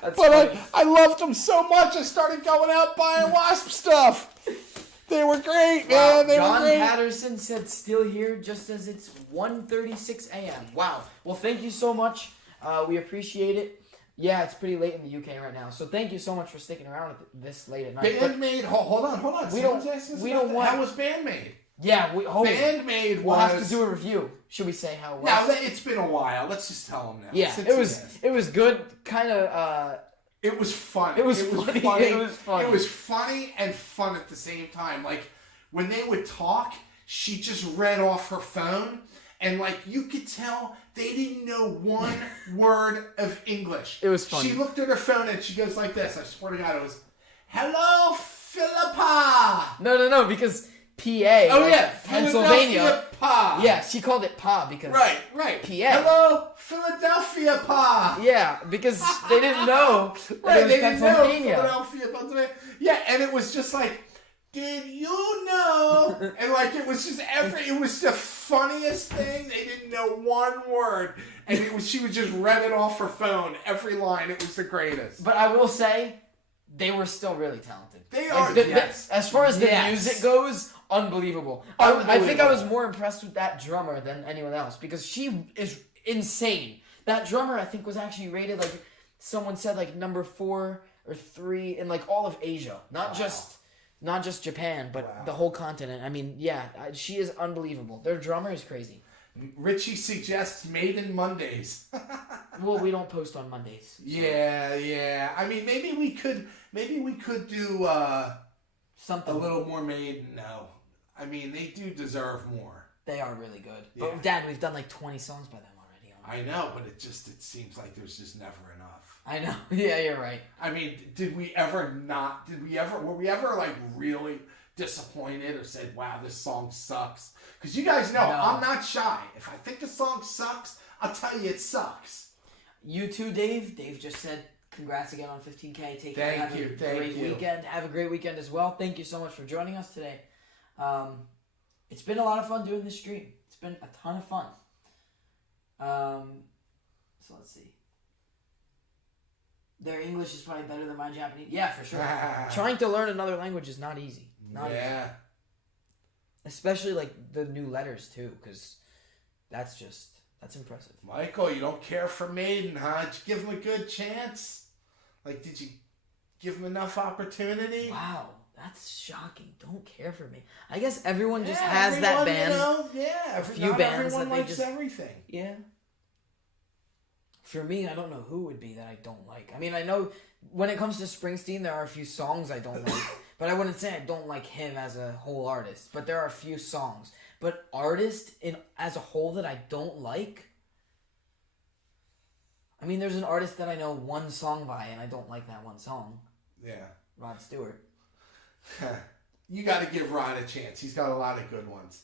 That's But funny. I loved them so much, I started going out buying Wasp stuff. They were great, man. They John were great. Patterson said still here just as it's 1:36 a.m. Wow. Well, thank you so much. We appreciate it. Yeah, it's pretty late in the UK right now. So thank you so much for sticking around this late at night. But Bandmaid, hold on. We Someone's don't- asking us we about don't that. want- How was Bandmaid? yeah, Bandmaid we'll was... have to do a review. Should we say how it was? Now, it's been a while. Let's just tell them now. Yeah, Since it he was asked. it was good. Kind of. It was funny. It was funny. It was funny. It was funny and fun at the same time. Like, when they would talk, she just read off her phone, and, like, you could tell they didn't know one word of English. It was funny. She looked at her phone, and she goes like this. I swear to God, it was, Hello, Philippa! No, because PA. Oh like yeah, Pennsylvania. Philadelphia Pa. Yeah, she called it Pa because Right. PA. Hello, Philadelphia Pa. Yeah, because they didn't know that Right, it was they didn't know Pennsylvania. Philadelphia, Pennsylvania. Yeah, and it was just like, did you know? And like it was just it was the funniest thing. They didn't know one word, and she would just read it off her phone, every line. It was the greatest. But I will say, they were still really talented. They Like, are, yes. As far as the Yes. music goes, unbelievable. I think I was Unbelievable. more impressed with that drummer than anyone else because she is insane. That drummer, I think, was actually rated like someone said like number 4 or 3 in like all of Asia, not just Japan, but Wow. the whole continent. I mean, yeah, she is unbelievable. Their drummer is crazy. Richie suggests Maiden Mondays. Well, we don't post on Mondays. So Yeah. I mean, maybe we could do a something. little more Maiden. No, I mean they do deserve more. They are really good. Yeah. But Dad, we've done like 20 songs by them already. I know, but it seems like there's just never enough. I know. Yeah, you're right. I mean, were we ever like really disappointed or said, wow, this song sucks? Because you guys know, No. I'm not shy. If I think a song sucks, I'll tell you it sucks. You too, Dave. Dave just said congrats again on 15K. Take care. Thank Have you, a thank great you. weekend. Have a great weekend as well. Thank you so much for joining us today. It's been a lot of fun doing this stream. It's been a ton of fun. So let's see. Their English is probably better than my Japanese. Yeah, for sure. Trying to learn another language is not easy. Not easy. Yeah. Especially like the new letters too, because that's impressive. Michael, you don't care for Maiden, huh? Did you give him a good chance? Like, did you give him enough opportunity? Wow, that's shocking. Don't care for me. I guess everyone just Yeah, has that everyone, band. You know, yeah, few not bands everyone that they likes just- everything. Yeah. For me, I don't know who would be that I don't like. I mean, I know when it comes to Springsteen, there are a few songs I don't like, but I wouldn't say I don't like him as a whole artist. But there are a few songs. But artist as a whole that I don't like. I mean, there's an artist that I know one song by, and I don't like that one song. Yeah. Rod Stewart. You got to give Rod a chance. He's got a lot of good ones.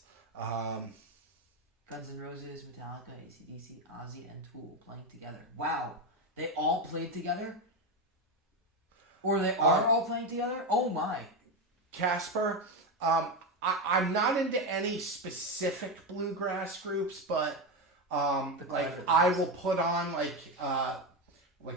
Guns N' Roses, Metallica, AC/DC, Ozzy, and Tool playing together. Wow. They all played together? Or they are all playing together? Oh my. Casper, I'm not into any specific bluegrass groups, but like I will put on like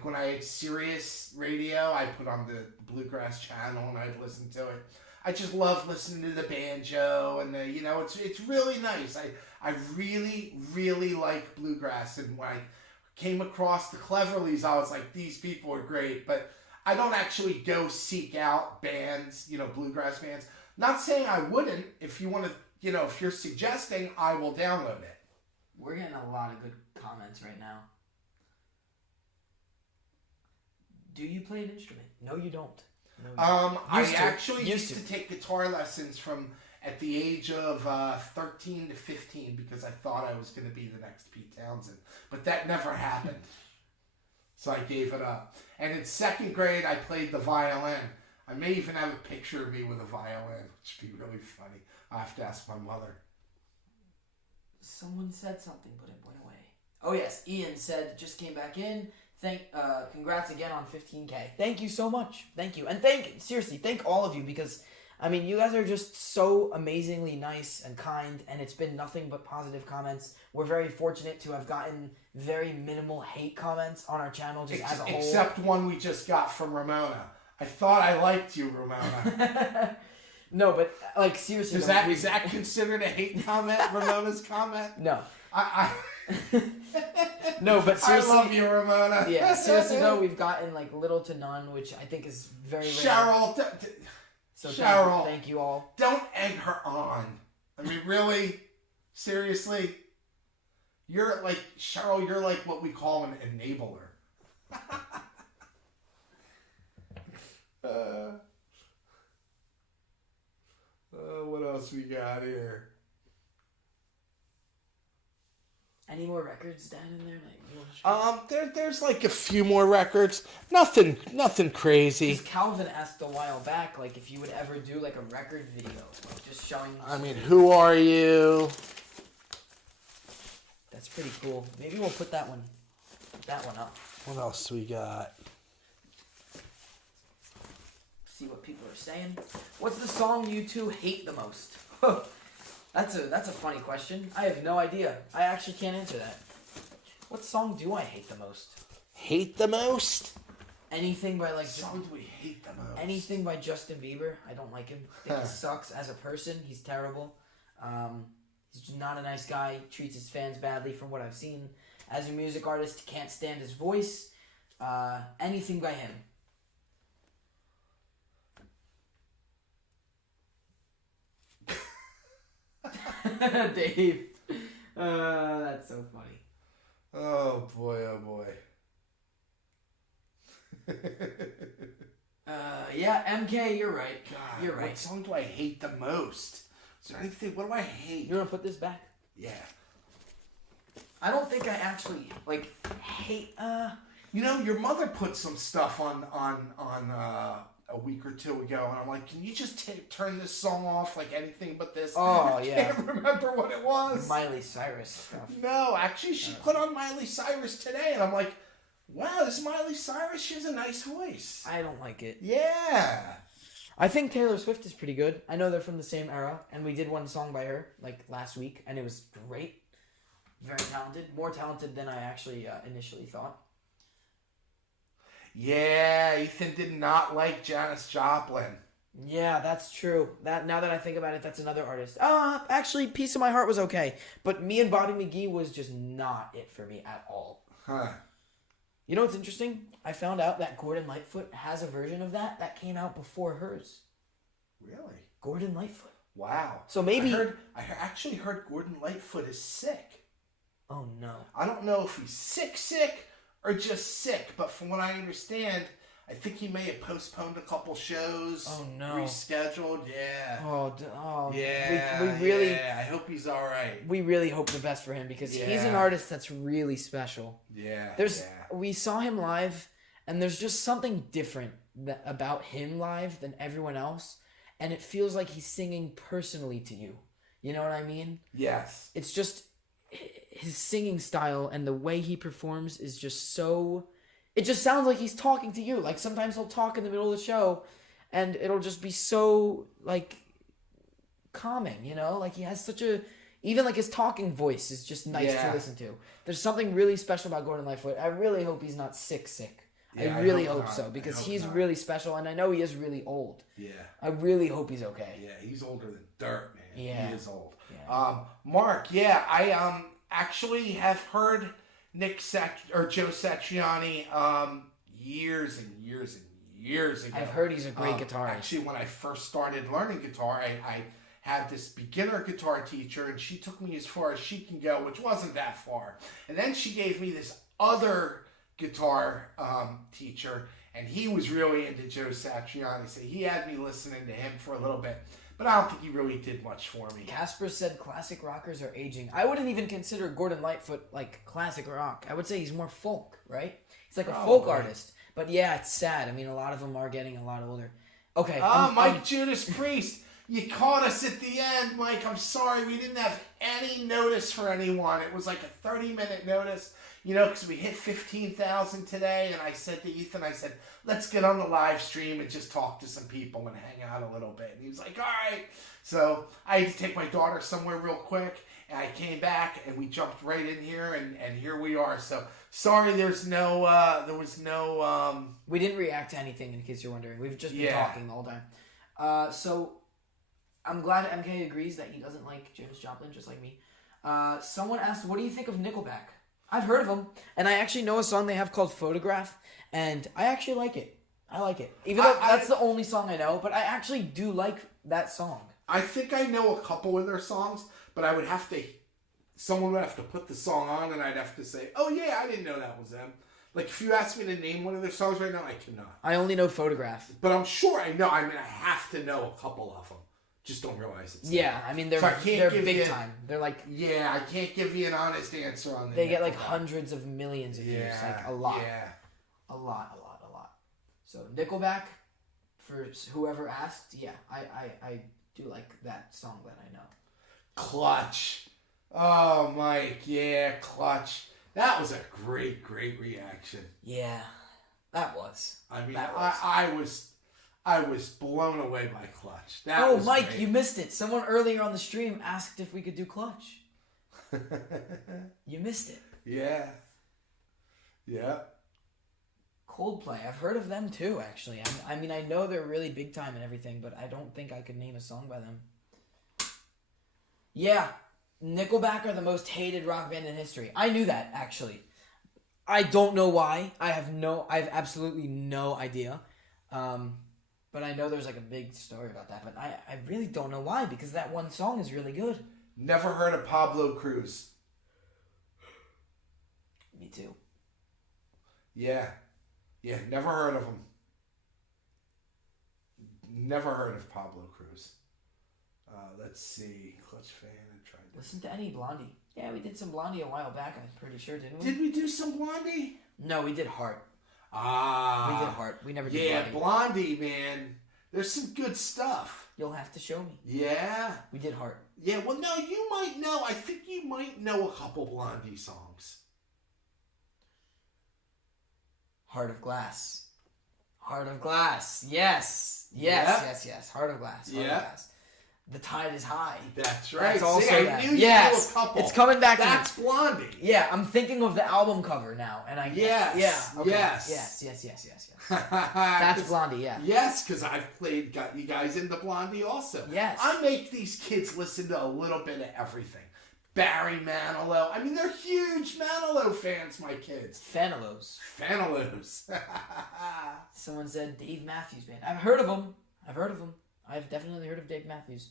when I had Sirius Radio, I put on the bluegrass channel and I'd listen to it. I just love listening to the banjo and it's really nice. I really, really like bluegrass, and when I came across the Cleverleys, I was like, these people are great, but I don't actually go seek out bands, bluegrass bands. Not saying I wouldn't. If you want to, if you're suggesting, I will download it. We're getting a lot of good comments right now. Do you play an instrument? No, you don't. No, you don't. I Used to. actually Used used to take guitar lessons from at the age of 13 to 15 because I thought I was going to be the next Pete Townsend, but that never happened. So I gave it up. And in second grade, I played the violin. I may even have a picture of me with a violin, which would be really funny. I have to ask my mother. Someone said something, but it went away. Oh yes, Ian said just came back in. Congrats again on 15K. Thank you so much. Thank you, and seriously, thank all of you because I mean you guys are just so amazingly nice and kind, and it's been nothing but positive comments. We're very fortunate to have gotten very minimal hate comments on our channel just as a whole. Except one we just got from Ramona. I thought I liked you, Ramona. No, but like seriously, Is that considered a hate comment? Ramona's comment? No. I No, but seriously, I love you, Ramona. Yeah, seriously though, we've gotten like little to none, which I think is very rare. Cheryl, So Cheryl, thank you all. don't egg her on. I mean, really, seriously, you're like Cheryl. You're like what we call an enabler. What else we got here? Any more records down in there that you want to share? There's like a few more records. Nothing crazy. Because Calvin asked a while back, like, if you would ever do, like, a record video, like, just showing... I mean, Who Are You? That's pretty cool. Maybe we'll put that one up. What else we got? See what people are saying. What's the song you two hate the most? That's a funny question. I have no idea. I actually can't answer that. What song do I hate the most? Hate the most? Anything by like Song do we hate the most? anything by Justin Bieber. I don't like him. I think he sucks as a person. He's terrible. He's just not a nice guy. Treats his fans badly from what I've seen. As a music artist, can't stand his voice. Anything by him. Dave. That's so funny. Oh boy, oh boy. Yeah, MK, you're right. God, You're right. What song do I hate the most? Is there anything? What do I hate? You want to put this back? Yeah. I don't think I actually like hate. You know, your mother put some stuff on a week or two ago, and I'm like, can you just turn this song off like anything but this? Oh, I yeah. can't remember what it was. Miley Cyrus stuff. No, actually, she put on Miley Cyrus today, and I'm like, wow, this Miley Cyrus, she has a nice voice. I don't like it. Yeah. I think Taylor Swift is pretty good. I know they're from the same era, and we did one song by her like last week, and it was great. Very talented, more talented than I actually initially thought. Yeah, Ethan did not like Janis Joplin. Yeah, that's true. That now that I think about it, that's another artist. Actually, Piece of My Heart was okay, but Me and Bobby McGee was just not it for me at all. Huh. You know what's interesting? I found out that Gordon Lightfoot has a version of that came out before hers. Really? Gordon Lightfoot. Wow. So maybe... I actually heard Gordon Lightfoot is sick. Oh, no. I don't know if he's sick, or just sick, but from what I understand, I think he may have postponed a couple shows. Oh, no. Rescheduled, yeah. Oh, Yeah. We really... Yeah, I hope he's all right. We really hope the best for him because he's an Yeah. artist that's really special. Yeah. We saw him live, and there's just something different about him live than everyone else, and it feels like he's singing personally to you. You know what I mean? Yes. It's just his singing style and the way he performs is just so... It just sounds like he's talking to you. Like, sometimes he'll talk in the middle of the show, and it'll just be so, like, calming, you know? Like, he has such a... Even, like, his talking voice is just nice to listen to. There's something really special about Gordon Lightfoot. I really hope he's not sick. Yeah, I really hope hope not. so, because I hope he's not. really special, and I know he is really old. Yeah. I really hope he's okay. Yeah, he's older than dirt, man. Yeah. He is old. Yeah. Mark, yeah, I actually have heard Joe Satriani years and years and years ago. I've heard he's a great guitarist. Actually, when I first started learning guitar, I had this beginner guitar teacher, and she took me as far as she can go, which wasn't that far. And then she gave me this other guitar teacher, and he was really into Joe Satriani, so he had me listening to him for a little bit. But I don't think he really did much for me. Casper said classic rockers are aging. I wouldn't even consider Gordon Lightfoot like classic rock. I would say he's more folk, right? He's like a folk artist. But yeah, it's sad. I mean, a lot of them are getting a lot older. Okay. Mike Judas Priest, you caught us at the end, Mike. I'm sorry, we didn't have any notice for anyone. It was like a 30-minute notice, you know, because we hit 15,000 today. And I said to Ethan, let's get on the live stream and just talk to some people and hang out a little bit. And he was like, all right. So I had to take my daughter somewhere real quick. And I came back and we jumped right in here and here we are. So sorry, there was no. We didn't react to anything, in case you're wondering. We've just been talking the whole time. So I'm glad MK agrees that he doesn't like Janis Joplin, just like me. Someone asked, what do you think of Nickelback? I've heard of them, and I actually know a song they have called Photograph, and I actually like it. I like it. Even though that's the only song I know, but I actually do like that song. I think I know a couple of their songs, but I would have to... Someone would have to put the song on, and I'd have to say, oh yeah, I didn't know that was them. Like, if you ask me to name one of their songs right now, I cannot. I only know Photograph. But I'm sure I know. I mean, I have to know a couple of them. just don't realize it's. Yeah, I mean they're So I can't they're give big you- time. They're like Yeah, I can't give you an honest answer on that. they get like hundreds of millions of views, Yeah, like a lot, Yeah. a lot. So Nickelback, for whoever asked, yeah, I do like that song that I know. Clutch. Oh, Mike, yeah, Clutch. That was a great reaction. Yeah, that was. I mean, That was. I was blown away by Clutch. That Oh, was Mike, great. you missed it. Someone earlier on the stream asked if we could do Clutch. You missed it. Yeah. Yeah. Coldplay. I've heard of them too, actually. I mean, I know they're really big time and everything, but I don't think I could name a song by them. Yeah, Nickelback are the most hated rock band in history. I knew that, actually. I don't know why. I have absolutely no idea. But I know there's like a big story about that, but I really don't know why, because that one song is really good. Never heard of Pablo Cruz. Me too. Yeah. Yeah, never heard of him. Never heard of Pablo Cruz. Let's see. Clutch fan and tried to... Listen to any Blondie. Yeah, we did some Blondie a while back, I'm pretty sure, didn't we? Did we do some Blondie? No, we did Heart. Ah. We did Heart. We never did Yeah, Blondie. Blondie, man. There's some good stuff. You'll have to show me. Yeah. We did Heart. Yeah, well, no, you might know. I think you might know a couple Blondie songs. Heart of Glass. Heart of Glass. Yes. Yeah. Yes. Heart of Glass. Heart Yeah. of Glass. The Tide is High. That's right. That's also See, I that. knew you Yes. knew a couple. It's coming back to me. That's Blondie. Yeah, I'm thinking of the album cover now, and I Yes. yeah okay. Yes. Yes. That's That's Blondie. Yeah. Yes, because I've got you guys into Blondie also. Yes. I make these kids listen to a little bit of everything. Barry Manilow. I mean, they're huge Manilow fans, my kids. Fanilows. Fanilows. Someone said Dave Matthews Band. I've heard of them. I've definitely heard of Dave Matthews.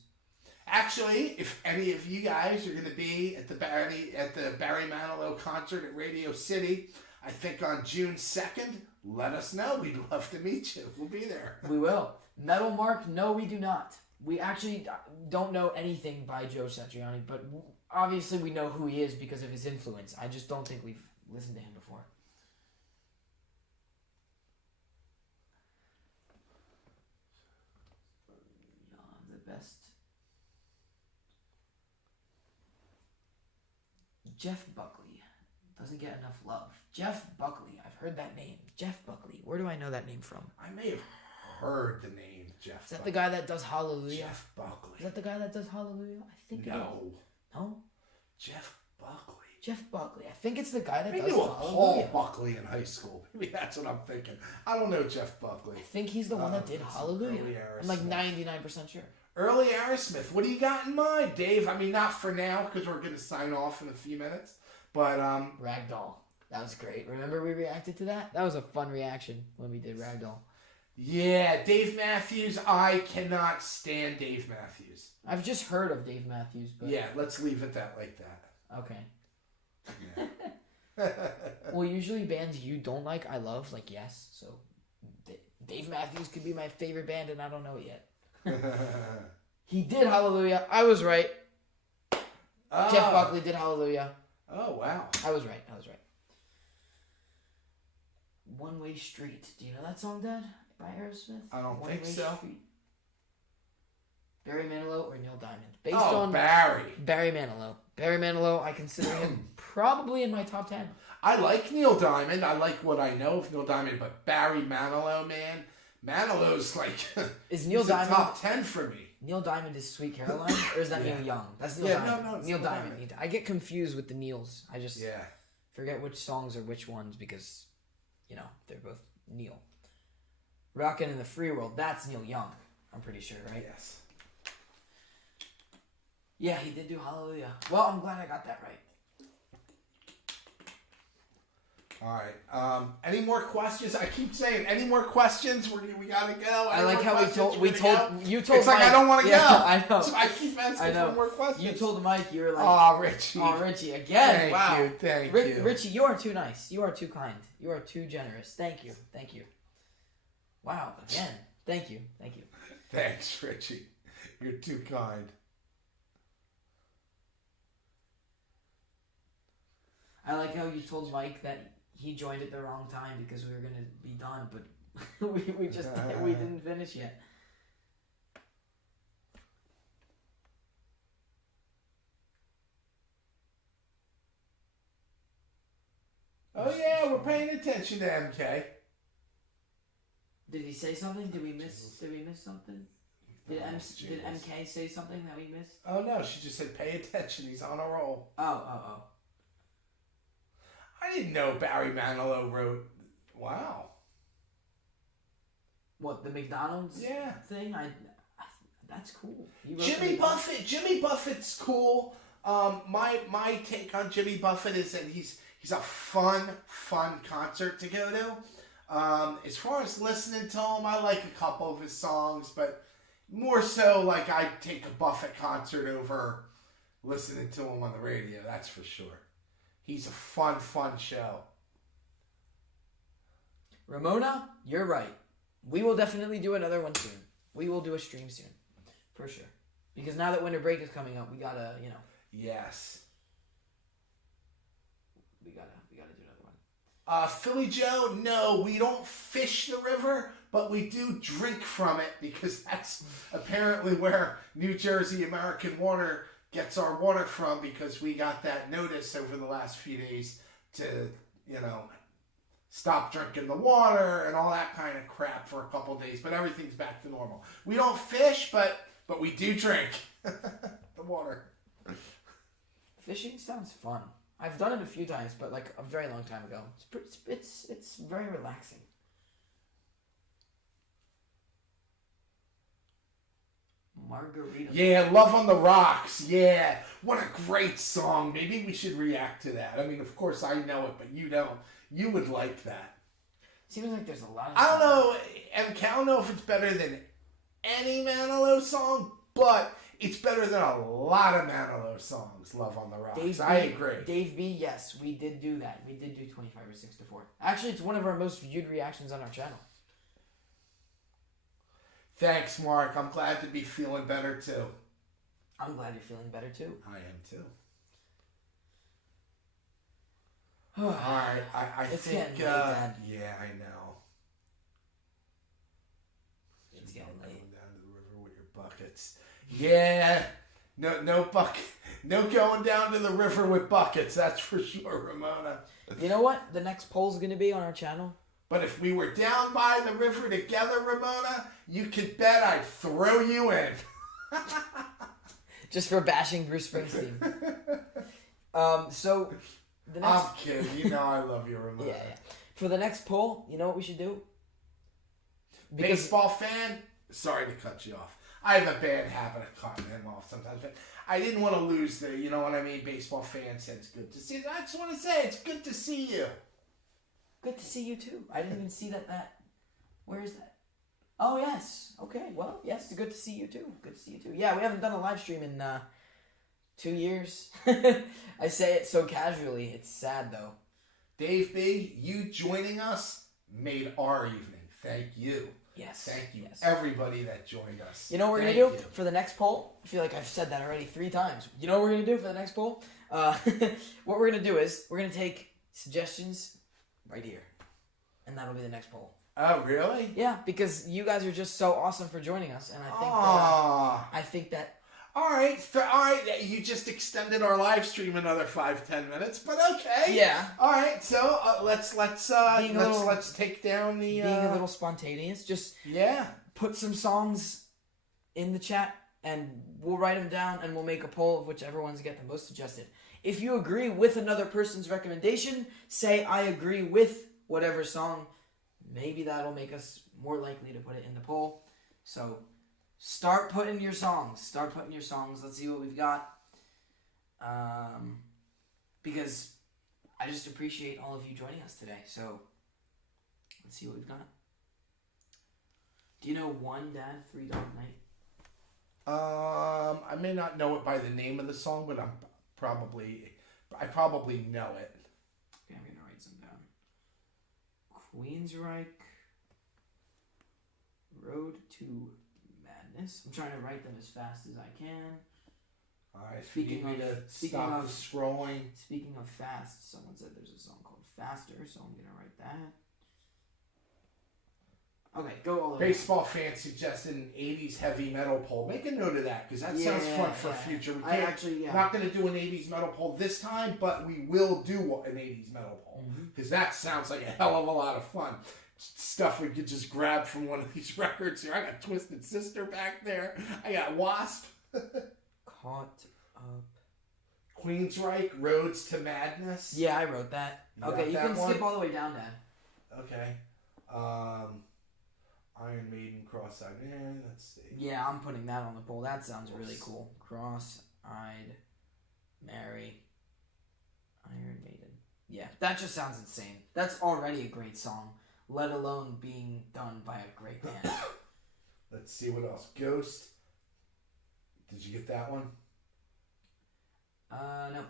Actually, if any of you guys are going to be at the Barry Manilow concert at Radio City, I think on June 2nd, let us know. We'd love to meet you. We'll be there. We will. Metal Mark, no, we do not. We actually don't know anything by Joe Satriani, but obviously we know who he is because of his influence. I just don't think we've listened to him before. The best. Jeff Buckley doesn't get enough love. Jeff Buckley, I've heard that name. Jeff Buckley. Where do I know that name from? I may have heard the name Jeff. Is that the guy that does Hallelujah? Jeff Buckley. Is that the guy that does Hallelujah? I think it is. No, No? Jeff Buckley. Jeff Buckley. I think it's the guy that I does knew a Paul Hallelujah. Buckley in high school. Maybe that's what I'm thinking. I don't know Jeff Buckley. I think he's the one that did It's Hallelujah. early I'm like Aerosmith. 99% sure. Early Aerosmith. What do you got in mind, Dave? I mean, not for now because we're going to sign off in a few minutes. But Ragdoll. That was great. Remember we reacted to that? That was a fun reaction when we did Ragdoll. yeah, Dave Matthews. I cannot stand Dave Matthews. I've just heard of Dave Matthews, but Yeah, let's leave it like that. okay. Yeah. Well, usually bands you don't like, I love. Like Yes. So Dave Matthews could be my favorite band, and I don't know it yet. He did Hallelujah. I was right. Oh. Jeff Buckley did Hallelujah. Oh, wow. I was right. One Way Street. Do you know that song, Dad? By Aerosmith? I don't One think Way so. Street. Barry Manilow or Neil Diamond? Based Oh, on Barry. Barry Manilow. Barry Manilow, I consider him probably in my top 10. I like Neil Diamond. I like what I know of Neil Diamond, but Barry Manilow, man. Manilow's like Is Neil he's a Diamond top 10 for me. Neil Diamond is Sweet Caroline, or is that Yeah. Neil Young? That's Neil Yeah, Diamond. no, it's Neil Neil Diamond. Diamond. I get confused with the Neils. I just Yeah. forget which songs are which ones because, they're both Neil. Rockin' in the Free World, that's Neil Young. I'm pretty sure, right? Yes. Yeah, he did do Hallelujah. Well, I'm glad I got that right. All right. Any more questions? I keep saying, any more questions? We gotta go. I Any like more how questions? you told It's like Mike, I don't want to yeah, go. I know. So I keep asking I know. for more questions. You told Mike you were like, Oh, Richie. oh, Richie, again. Thank wow. you. Thank you. Richie, you are too nice. You are too kind. You are too generous. Thank you. Wow, again. Thank you. Thanks, Richie. You're too kind. I like how you told Mike that he joined at the wrong time because we were gonna be done, but we just we didn't finish yet. Oh yeah, we're paying attention to MK. Did he say something? Did we miss something? Did MK say something that we missed? Oh no, she just said pay attention. He's on a roll. Oh. I didn't know Barry Manilow wrote. Wow. What, the McDonald's Yeah. thing? That's cool. He wrote Jimmy the- Buffett. Jimmy Buffett's cool. My take on Jimmy Buffett is that he's a fun concert to go to. As far as listening to him, I like a couple of his songs, but more so like I'd take a Buffett concert over listening to him on the radio. That's for sure. He's a fun show. Ramona, you're right. We will definitely do another one soon. We will do a stream soon, for sure. Because now that winter break is coming up, we gotta, Yes. we gotta do another one. Philly Joe, no, we don't fish the river, but we do drink from it because that's apparently where New Jersey American Water gets our water from, because we got that notice over the last few days to, stop drinking the water and all that kind of crap for a couple of days, but everything's back to normal. We don't fish, but we do drink the water. Fishing sounds fun. I've done it a few times, but like a very long time ago. It's very relaxing. Margarita. Yeah, Love on the Rocks. Yeah, what a great song. Maybe we should react to that. I mean, of course I know it, but you don't. You would like that. Seems like there's a lot of I don't songs. know, MK, I don't know if it's better than any Manilow song, but it's better than a lot of Manilow songs, Love on the Rocks. I agree. Dave B, yes, we did do that. We did do 25 or 6 to 4. Actually, it's one of our most viewed reactions on our channel. Thanks, Mark. I'm glad to be feeling better, too. I'm glad you're feeling better too. I am, too. All right, I It's think, getting late, Dad. yeah, I know. It's getting Going late. down to the river with your buckets. Yeah, no going down to the river with buckets. That's for sure, Ramona. You know what? The next poll's gonna be on our channel. But if we were down by the river together, Ramona, you could bet I'd throw you in. Just for bashing Bruce Springsteen. So the next I'm kidding. You know I love you, Ramona. yeah. For the next poll, you know what we should do? Baseball fan, sorry to cut you off. I have a bad habit of cutting him off sometimes, but I didn't want to lose the, you know what I mean? Baseball fan said it's good to see. I just want to say it's good to see you. Good to see you too. I didn't even see that. Where is that? Oh yes. Okay. Well, yes. It's good to see you too. Good to see you too. Yeah, we haven't done a live stream in 2 years. I say it so casually. It's sad though. Dave B, you joining us made our evening. Thank you. Yes. Thank you, Yes. everybody that joined us. You know what we're Thank gonna do you. for the next poll? I feel like I've said that already 3 times. You know what we're gonna do for the next poll? What we're gonna do is we're gonna take suggestions right here, and that'll be the next poll. Oh, really? Yeah, because you guys are just so awesome for joining us, and Aww. I think that All right. All right. You just extended our live stream another 5-10 minutes, but okay. yeah, All right. So let's take down the being a little spontaneous, just yeah. put some songs in the chat, and we'll write them down, and we'll make a poll of whichever ones get the most suggested. If you agree with another person's recommendation, say I agree with whatever song. Maybe that'll make us more likely to put it in the poll. So start putting your songs. Let's see what we've got. Because I just appreciate all of you joining us today. So let's see what we've got. Do you know One Dad, 3 Dog Night? I may not know it by the name of the song, but I probably know it. Okay, I'm gonna write some down. Queensryche, Road to goodness. I'm trying to write them as fast as I can. Alright, Speaking if you need me of- to speaking stop of- the scrolling. Speaking of fast, someone said there's a song called Faster, so I'm gonna write that. Okay, go all the way. Baseball fans suggested an 80s heavy metal poll. Make a note of that because that sounds fun for future. We I can't, actually, yeah. not going to do an 80s metal poll this time, but we will do an 80s metal poll because that sounds like a hell of a lot of fun. Stuff we could just grab from one of these records here. I got Twisted Sister back there. I got Wasp. Caught up. Queensryche, Roads to Madness. Yeah, I wrote that. You Okay, got you that can one? skip all the way down, Dad. Okay. Iron Maiden, Cross-Eyed Man. Let's see. Yeah, I'm putting that on the poll. That sounds really cool. Cross-eyed Mary. Iron Maiden. Yeah, that just sounds insane. That's already a great song, let alone being done by a great band. Let's see what else. Ghost. Did you get that one? No.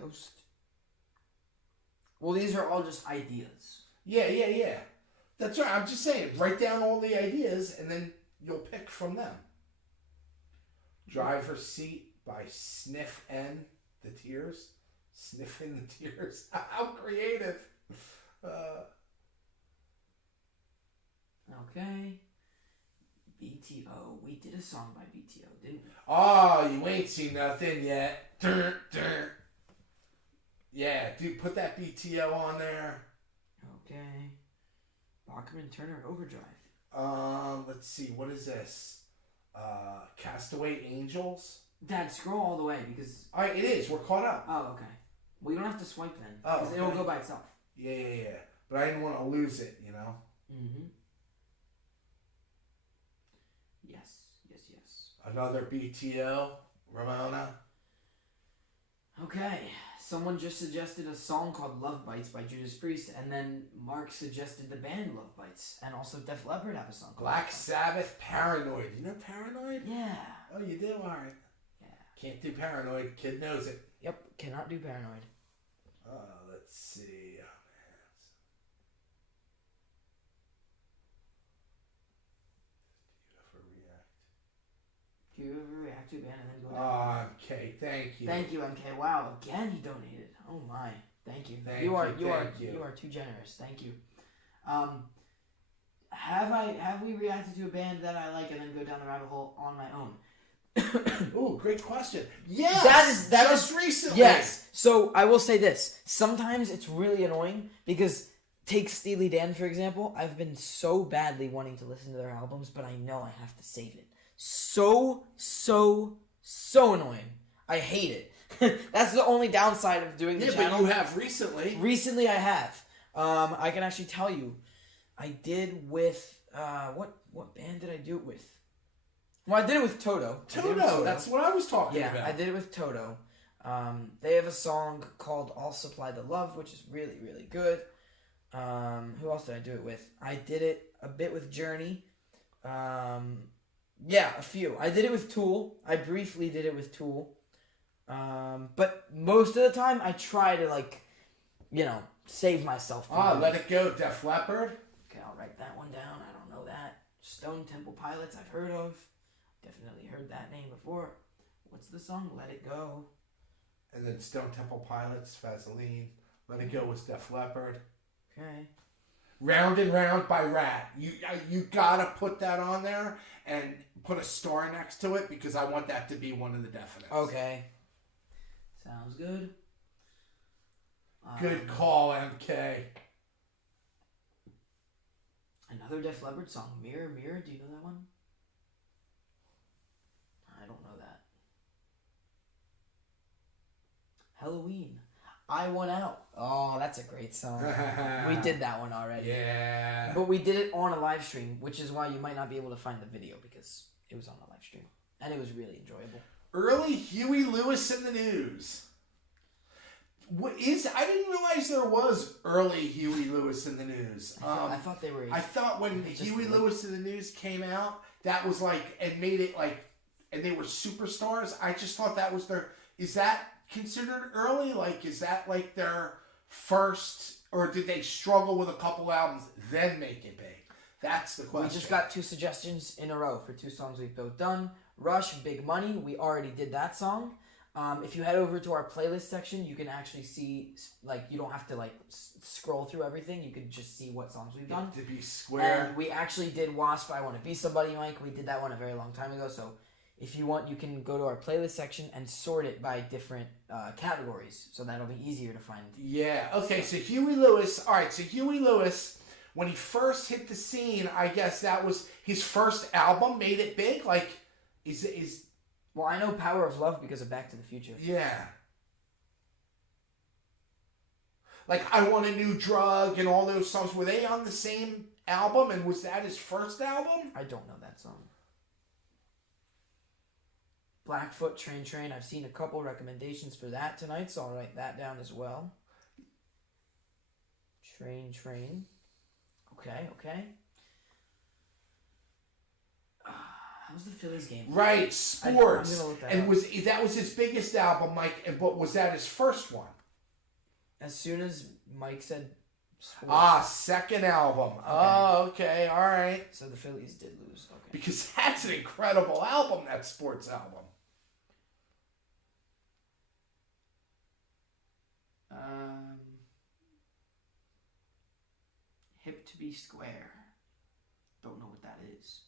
Ghost. Well, these are all just ideas. Yeah. That's right. I'm just saying. Write down all the ideas, and then you'll pick from them. Driver's Seat by Sniff N. The Tears. Sniff in the Tears. How creative. Okay. BTO. We did a song by BTO, didn't we? Oh, you ain't seen nothing yet. Yeah, dude, put that BTO on there. Okay. Bachman Turner Overdrive. Let's see. What is this? Castaway Angels. Dad, scroll all the way because. All right, it is. We're caught up. Oh, okay. Well, you don't have to swipe then. Oh, Because it'll okay. go by itself. Yeah. But I didn't want to lose it, you know? Mm-hmm. Yes. Another BTO. Ramona. Okay. Someone just suggested a song called Love Bites by Judas Priest, and then Mark suggested the band Love Bites, and also Def Leppard have a song called Black Love Bites. Sabbath. Paranoid. You know Paranoid? Yeah. Oh, you do? All right. Yeah. Can't do Paranoid. Kid knows it. Yep. Cannot do Paranoid. Let's see. Oh, man. Do you ever react to a band and then go down? Oh, okay. Thank you. Thank you, MK. Wow, again he donated. Oh my, thank you. Thank you are you. too generous. Thank you. Have we reacted to a band that I like and then go down the rabbit hole on my own? Oh, great question. Yes. That just is recently. Yes. So I will say this. Sometimes it's really annoying because take Steely Dan for example. I've been so badly wanting to listen to their albums, but I know I have to save it. So annoying. I hate it. That's the only downside of doing the Yeah, channel. but you have recently. Recently, I have. I can actually tell you, I did with what band did I do it with? Well, I did it with Toto. Toto. That's what I was talking Yeah, about. I did it with Toto. They have a song called "I'll Supply the Love," which is really good. Who else did I do it with? I did it a bit with Journey. Yeah, a few. I did it with Tool. I briefly did it with Tool. But most of the time, I try to save myself. From Let It Go, Def Leppard. Okay, I'll write that one down. I don't know that. Stone Temple Pilots, I've heard of. Definitely heard that name before. What's the song? Let It Go. And then Stone Temple Pilots, Vaseline. Let It Go was Def Leppard. Okay. Round and Round by Rat. You gotta put that on there and put a star next to it because I want that to be one of the definites. Okay. Sounds good. Good call, MK. Another Def Leppard song, Mirror, Mirror. Do you know that one? I don't know that. Halloween. I Want Out. Oh, that's a great song. We did that one already. Yeah. But we did it on a live stream, which is why you might not be able to find the video because it was on a live stream. And it was really enjoyable. Early Huey Lewis in the News. I didn't realize there was early Huey Lewis in the News. I thought they were. I thought when They just Huey like- Lewis in the News came out, that was and made it and they were superstars. I just thought that was is that considered early? Is that their first, or did they struggle with a couple albums, then make it big? That's the question. We just got 2 suggestions in a row for 2 songs we've both done. Rush, Big Money. We already did that song. If you head over to our playlist section, you can actually see, like, you don't have to, like, scroll through everything. You can just see what songs we've done. To be square. And we actually did Wasp, I Want to Be Somebody, Mike. We did that one a very long time ago. So if you want, you can go to our playlist section and sort it by different categories. So that'll be easier to find. Yeah. Okay, so Huey Lewis. All right, so Huey Lewis, when he first hit the scene, I guess that was his first album, made it big. Like, is Well, I know Power of Love because of Back to the Future. yeah. Like, I Want a New Drug and all those songs, were they on the same album? And was that his first album? I don't know that song. Blackfoot, Train Train. I've seen a couple recommendations for that tonight, so I'll write that down as well. Train Train. Okay. How's the Phillies game? Right, Sports. I'm gonna look that and up. that was his biggest album, Mike, but was that his first one? As soon as Mike said Sports. Second album. Oh, okay, all right. So the Phillies did lose. Okay. Because that's an incredible album, that Sports album. Hip to be Square. Don't know what that is.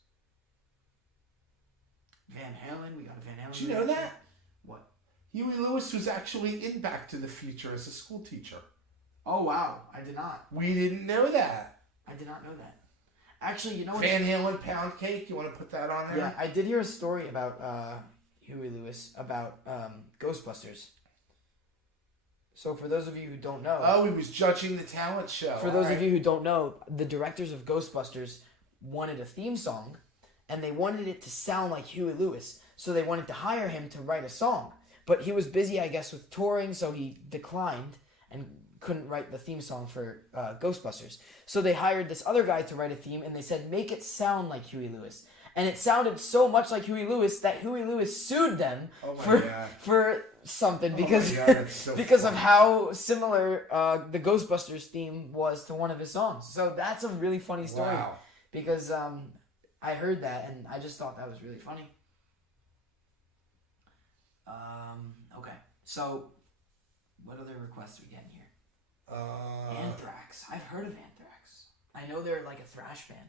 Van Halen. We got a Van Halen. Did you know that? What? Huey Lewis was actually in Back to the Future as a school teacher. Oh, wow. I did not. We didn't know that. I did not know that. Actually, you know what? Van Halen, Pound Cake. You want to put that on there? Yeah, I did hear a story about Huey Lewis about Ghostbusters. So for those of you who don't know, Oh, he was judging the talent show. for those of you who don't know, the directors of Ghostbusters wanted a theme song, and they wanted it to sound like Huey Lewis. So they wanted to hire him to write a song, but he was busy, I guess, with touring, so he declined and couldn't write the theme song for Ghostbusters. So they hired this other guy to write a theme, and they said, make it sound like Huey Lewis. And it sounded so much like Huey Lewis that Huey Lewis sued them Oh my for God. for something Oh because my God, that's so because of funny. how similar the Ghostbusters theme was to one of his songs. So that's a really funny story Wow. because I heard that and I just thought that was really funny. Okay, so what other requests are we getting here? Anthrax. I've heard of Anthrax. I know they're like a thrash band.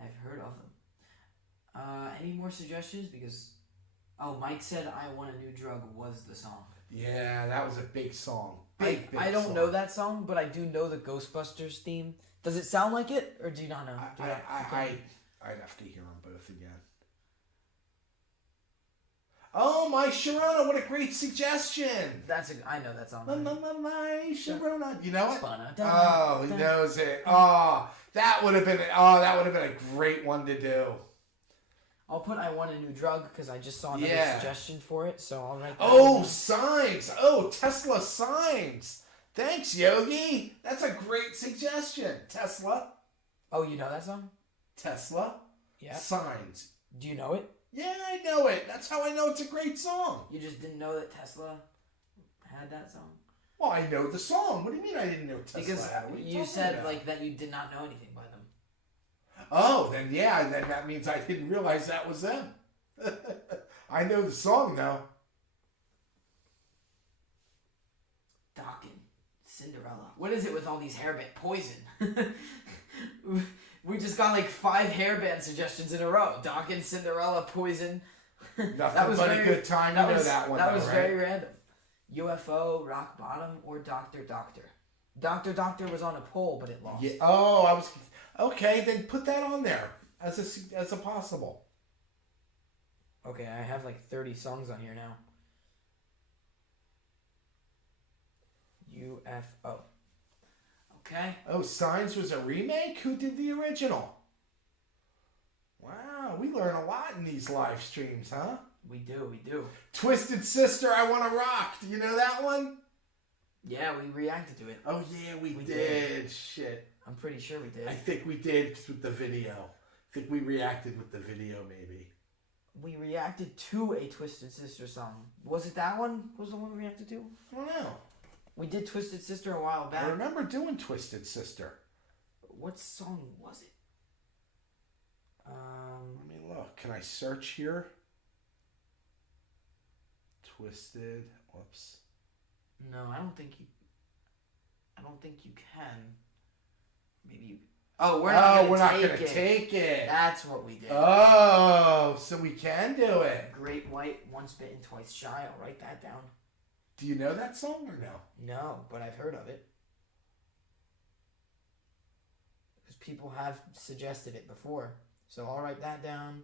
I've heard of them. Any more suggestions? Because, Mike said I Want a New Drug was the song. Yeah, that was a big song. I Big don't song. know that song, but I do know the Ghostbusters theme. Does it sound like it, or do you not know? I'd have to hear them both again. Oh, My Sharona, what a great suggestion. I know that song. My Sharona. You know it? Ba-da-da, Oh, he knows it. Oh, that would have been a great one to do. I'll put I Want a New Drug because I just saw another Yeah. suggestion for it, so I'll write that Oh, down. signs. Oh, Tesla signs. Thanks, Yogi. That's a great suggestion. Tesla. Oh, you know that song? Tesla. Yeah. Signs. Do you know it? Yeah, I know it. That's how I know it's a great song. You just didn't know that Tesla had that song? Well, I know the song. What do you mean I didn't know Tesla Because had it? What are you talking said about? like that you did not know anything by them. Oh, then yeah, then that means I didn't realize that was them. I know the song though. Dokken, Cinderella. What is it with all these hairband Poison? We just got like 5 hairband suggestions in a row. Dokken, Cinderella, Poison. Nothing That was but very- a good time. You know that one. That though, was right? very random. UFO, Rock Bottom, or Doctor Doctor. Doctor Doctor was on a poll, but it lost. Yeah. Oh, I was okay. Then put that on there as a possible. Okay, I have like 30 songs on here now. UFO. Okay. Oh, Signs was a remake. Who did the original? Wow, we learn a lot in these live streams, huh? We do. Twisted Sister, I Wanna Rock. Do you know that one? Yeah, we reacted to it. Oh yeah, we We did. did. Shit. I'm pretty sure we did. I think we did with the video. I think we reacted with the video, maybe. We reacted to a Twisted Sister song. Was it that one? Was the one we reacted to? I don't know. We did Twisted Sister a while I back. remember doing Twisted Sister. What song was it? Let me look. Can I search here? Twisted. Whoops. No, I don't think you can. Maybe you. We're not gonna take it. That's what we did. Oh, so we can do it. Great White, Once Bitten, Twice Shy. I'll write that down. Do you know that song or no? No, but I've heard of it. Because people have suggested it before. So I'll write that down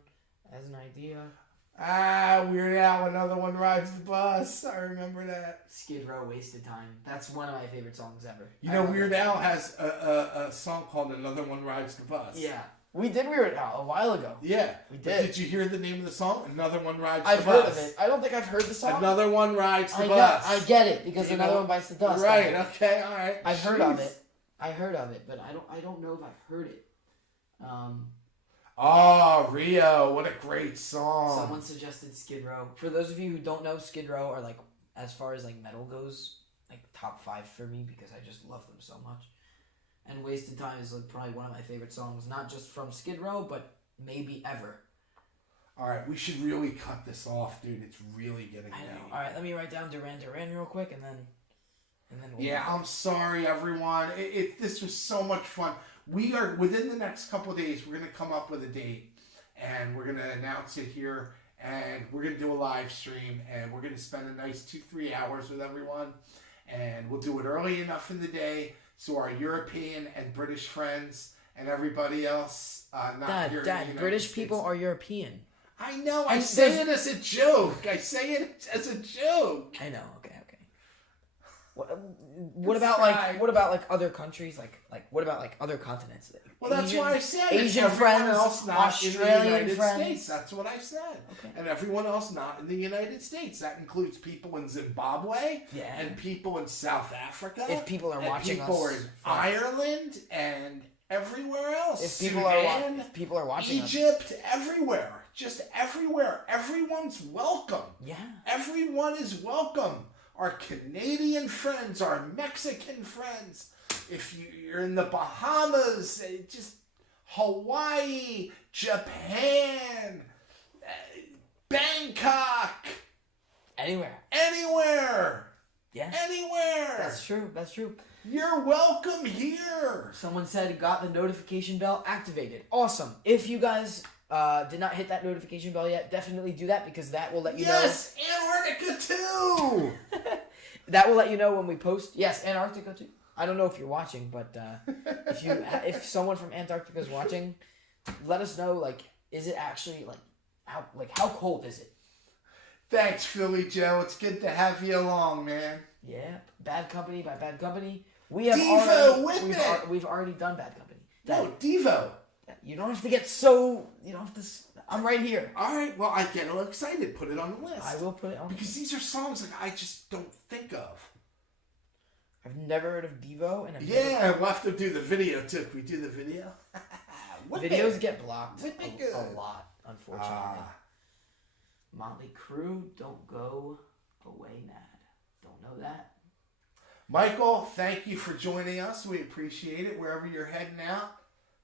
as an idea. Weird Al, Another One Rides the Bus. I remember that. Skid Row, Wasted Time. That's one of my favorite songs ever. You know, Weird Al has a song called Another One Rides the Bus. Yeah. We did Weird Al a while ago. Yeah. We But did. did you hear the name of the song? Another One Rides I've the Bus. heard of it. I don't think I've heard the song. Another One Rides the I Bus. get it because You Another know? One Bites the Dust. Right, okay, alright. I've heard of Jeez. it. I heard of it, but I don't know if I've heard it. Oh, Rio, what a great song. Someone suggested Skid Row. For those of you who don't know, Skid Row are like, as far as like metal goes, like top 5 for me because I just love them so much. And Wasted Time is like probably one of my favorite songs, not just from Skid Row, but maybe ever. Alright, we should really cut this off, dude. It's really getting I know. late. All right, let me write down Duran Duran real quick, and then we'll Yeah, I'm sorry, everyone. This was so much fun. We are, within the next couple of days, we're going to come up with a date, and we're going to announce it here, and we're going to do a live stream, and we're going to spend a nice 2-3 hours with everyone, and we'll do it early enough in the day so our European and British friends and everybody else not here in the United British States. people are European. I know, I And say it as a joke. I say it as a joke. I know. Okay. What about like other countries? Like what about like other continents? Like Well, that's Asian- what I said. Asian And everyone friends, else not Australian in the United friends. States. That's what I said. Okay. And everyone else not in the United States. That includes people in Zimbabwe Yeah. and people in South Africa. If people are and watching people us, in Ireland and everywhere else. if people Sudan, if people are watching us, Egypt, everywhere. Just everywhere. Everyone's welcome. yeah. Everyone is welcome. Our Canadian friends, our Mexican friends. If you're in the Bahamas, just Hawaii, Japan, Bangkok, Anywhere. anywhere, Yeah. anywhere. That's true. That's true. You're welcome here. Someone said got the notification bell activated. Awesome. If you guys did not hit that notification bell yet, definitely do that because that will let you Yes, Antarctica too. know. That will let you know when we post. Yes, Antarctica too. I don't know if you're watching, but if someone from Antarctica is watching, let us know. Like, is it actually how cold is it? Thanks, Philly Joe. It's good to have you along, man. Yeah, Bad Company by Bad Company. We have Devo, whip it! we've already done Bad Company. No, Devo. You don't have to get so. You don't have to. I'm right here. All right, well, I get a little excited. Put it on the list. I will put it on. Because these are songs like I just don't think of. I've never heard of Devo, and Yeah, we'll have to do the video too. Can we do the video? videos get blocked Whip it good. a lot, unfortunately. Motley Crue, Don't Go Away Mad. Don't know that. Michael, thank you for joining us. We appreciate it. Wherever you're heading out,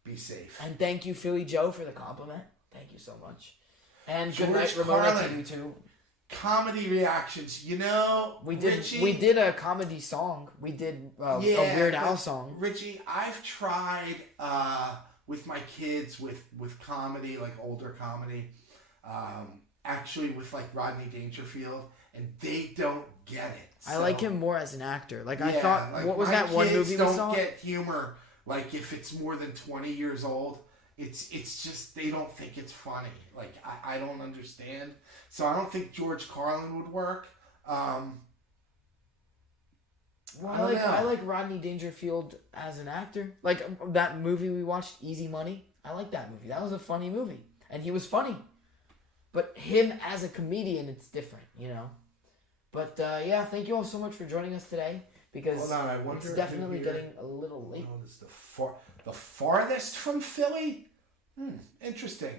be safe. And thank you, Philly Joe, for the compliment. Thank you so much. And good George night, Ramona, to Carlin. you too. Comedy reactions. You know, We did Richie, we did a comedy song. We did a Weird Al but song. Richie, I've tried with my kids with comedy, like older comedy, actually with like Rodney Dangerfield, and they don't get it. I So, like him more as an actor. Like I yeah, thought, like, what was my that one kids movie we don't saw? get humor. Like if it's more than 20 years old, it's just they don't think it's funny. Like I don't understand. So I don't think George Carlin would work. Well, I don't know. I like Rodney Dangerfield as an actor. Like that movie we watched, Easy Money. I like that movie. That was a funny movie, and he was funny. But him as a comedian, it's different, you know. But yeah, thank you all so much for joining us today because Hold on, I wonder it's if definitely here- getting a little late. Oh, this is the farthest from Philly. Interesting.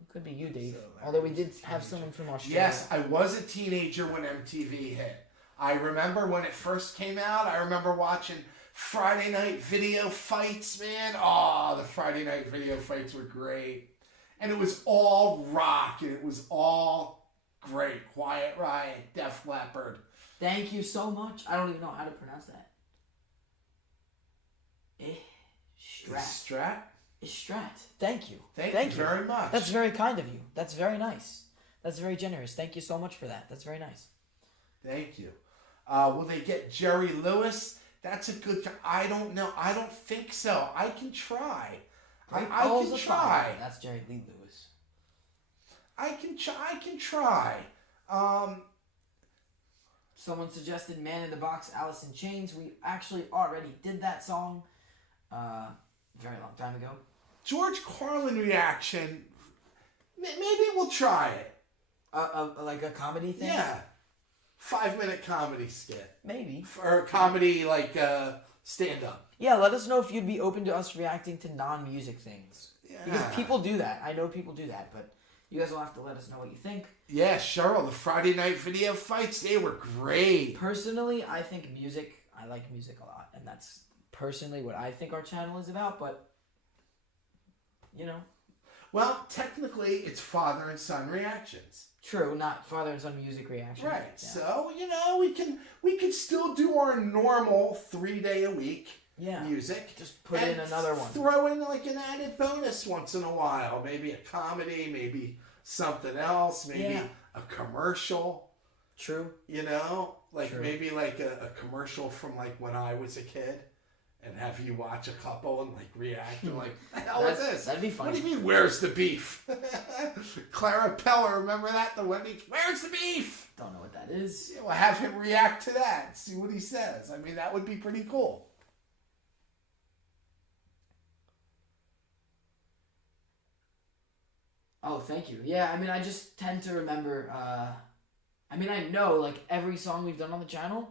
It could be you, Dave. So that Although we was did a have teenager. someone from Australia. Yes, I was a teenager when MTV hit. I remember when it first came out. I remember watching Friday night video fights, man. Oh, the Friday night video fights were great. And it was all rock. And it was all great. Quiet Riot, Def Leppard. Thank you so much. I don't even know how to pronounce that. Strat. Strat. Thank you. Thank you very much. That's very kind of you. That's very nice. That's very generous. Thank you so much for that. That's very nice. Thank you. Will they get Jerry Lewis? That's a good. I don't know. I don't think so. I can try. I can try. That's Jerry Lee Lewis. I can try. Someone suggested "Man in the Box," Alice in Chains. We actually already did that song, very long time ago. George Carlin reaction. Maybe we'll try it. Like a comedy thing. Yeah. 5-minute comedy skit. Maybe. Or comedy stand up. Yeah, let us know if you'd be open to us reacting to non-music things. Yeah. Because people do that. I know people do that, but you guys will have to let us know what you think. Yeah, Cheryl, the Friday night video fights, they were great. Personally, I think I like music a lot, and that's personally what I think our channel is about, but, you know. Well, technically, it's father and son reactions. True, not father and son music reaction. Right. Yeah. So, we can still do our normal 3-day a week music. Just put in another one. Throw in like an added bonus once in a while. Maybe a comedy, maybe something else, maybe a commercial. True. True. Maybe like a commercial from like when I was a kid. And have you watch a couple and like react and like, what the hell is this? That'd be funny. What do you mean, where's the beef? Clara Peller, remember that? The Wendy, where's the beef? Don't know what that is. Yeah, well, have him react to that. See what he says. I mean, that would be pretty cool. Oh, thank you. Yeah, I mean, I just tend to remember, I know, like, every song we've done on the channel,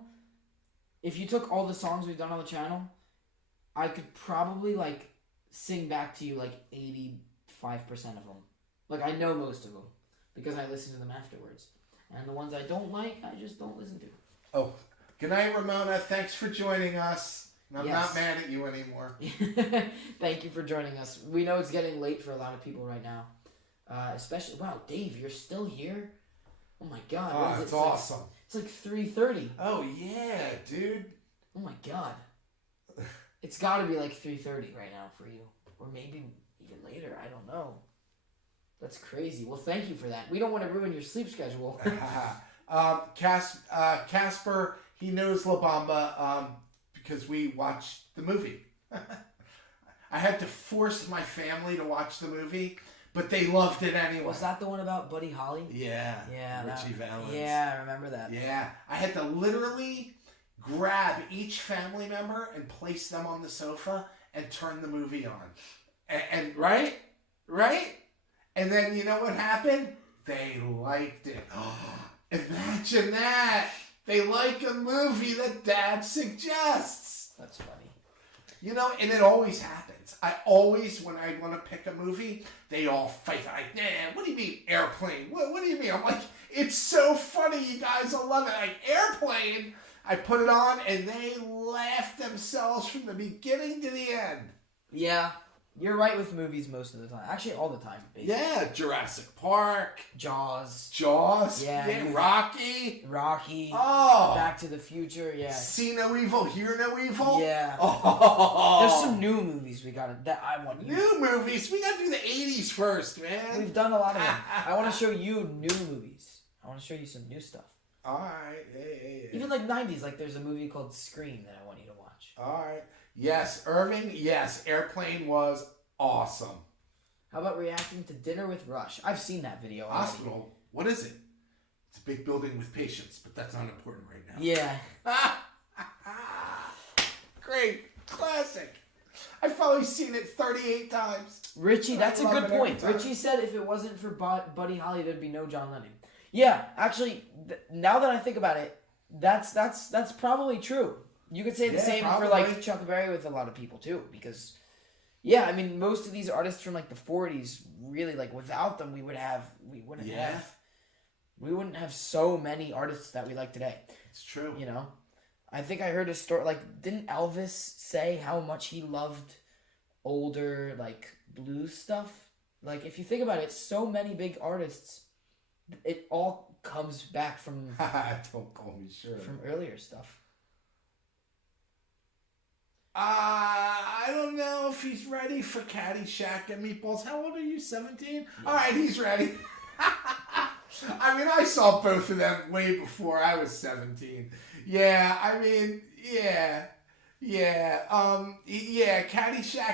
if you took all the songs we've done on the channel, I could probably, like, sing back to you, like, 85% of them. Like, I know most of them, because I listen to them afterwards. And the ones I don't like, I just don't listen to. Oh, good night, Ramona. Thanks for joining us. I'm Yes. not mad at you anymore. Thank you for joining us. We know it's getting late for a lot of people right now. Especially, wow, Dave, you're still here? Oh my god. What is it? It's awesome. It's like 3:30. Oh, yeah, dude. Oh my god. It's gotta be like 3:30 right now for you. Or maybe even later, I don't know. That's crazy. Well, thank you for that. We don't want to ruin your sleep schedule. Casper, he knows La Bamba because we watched the movie. I had to force my family to watch the movie, but they loved it anyway. Was that the one about Buddy Holly? Yeah. Yeah. Richie Valens. Yeah, I remember that. Yeah. I had to literally grab each family member and place them on the sofa and turn the movie on. And right? And then you know what happened? They liked it. Imagine that. They like a movie that Dad suggests. That's funny. And it always happens. When I want to pick a movie, they all fight. Like, what do you mean Airplane? What do you mean? I'm like, it's so funny. You guys will love it. Like, Airplane. I put it on and they laughed themselves from the beginning to the end. Yeah, you're right with movies most of the time. Actually, all the time. Basically. Yeah, Jurassic Park. Jaws. Yeah, Rocky. Oh. Back to the Future, yeah. See no evil, hear no evil. Yeah. Oh. There's some new movies that I want you. New movies? We gotta do the 80s first, man. We've done a lot of them. I want to show you new movies. I want to show you some new stuff. Alright. Hey. Even like 90s, like there's a movie called Scream that I want you to watch. Alright. Yes, Irving, yes. Airplane was awesome. How about reacting to Dinner with Rush? I've seen that video already. Hospital. What is it? It's a big building with patients, but that's not important right now. Yeah. Great. Classic. I've probably seen it 38 times. Richie, that's a good point. Richie said if it wasn't for Buddy Holly, there'd be no John Lennon. Yeah, actually, now that I think about it, that's probably true. You could say the same probably. for like Chuck Berry with a lot of people too, because I mean most of these artists from like the 40s really like without them we wouldn't have we wouldn't have so many artists that we like today. It's true. You know, I think I heard a story. Like, didn't Elvis say how much he loved older like blues stuff? Like, if you think about it, so many big artists, it all comes back from Don't call me sure. from earlier stuff. I don't know if he's ready for Caddyshack and Meatballs. How old are you? 17? All right, he's ready. I mean, I saw both of them way before I was 17. Yeah, I mean, yeah, Caddyshack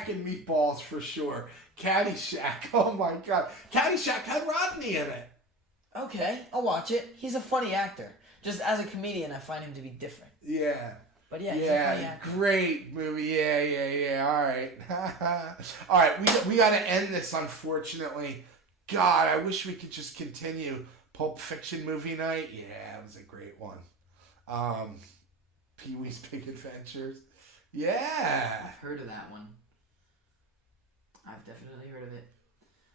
and Meatballs for sure. Caddyshack, oh my God. Caddyshack had Rodney in it. Okay, I'll watch it. He's a funny actor. Just as a comedian, I find him to be different. Yeah. But yeah, he's a funny Yeah, actor. great movie. Yeah. All right. All right, we got to end this, unfortunately. God, I wish we could just continue. Pulp Fiction movie night. Yeah, it was a great one. Pee-wee's Big Adventures. Yeah. I've heard of that one. I've definitely heard of it.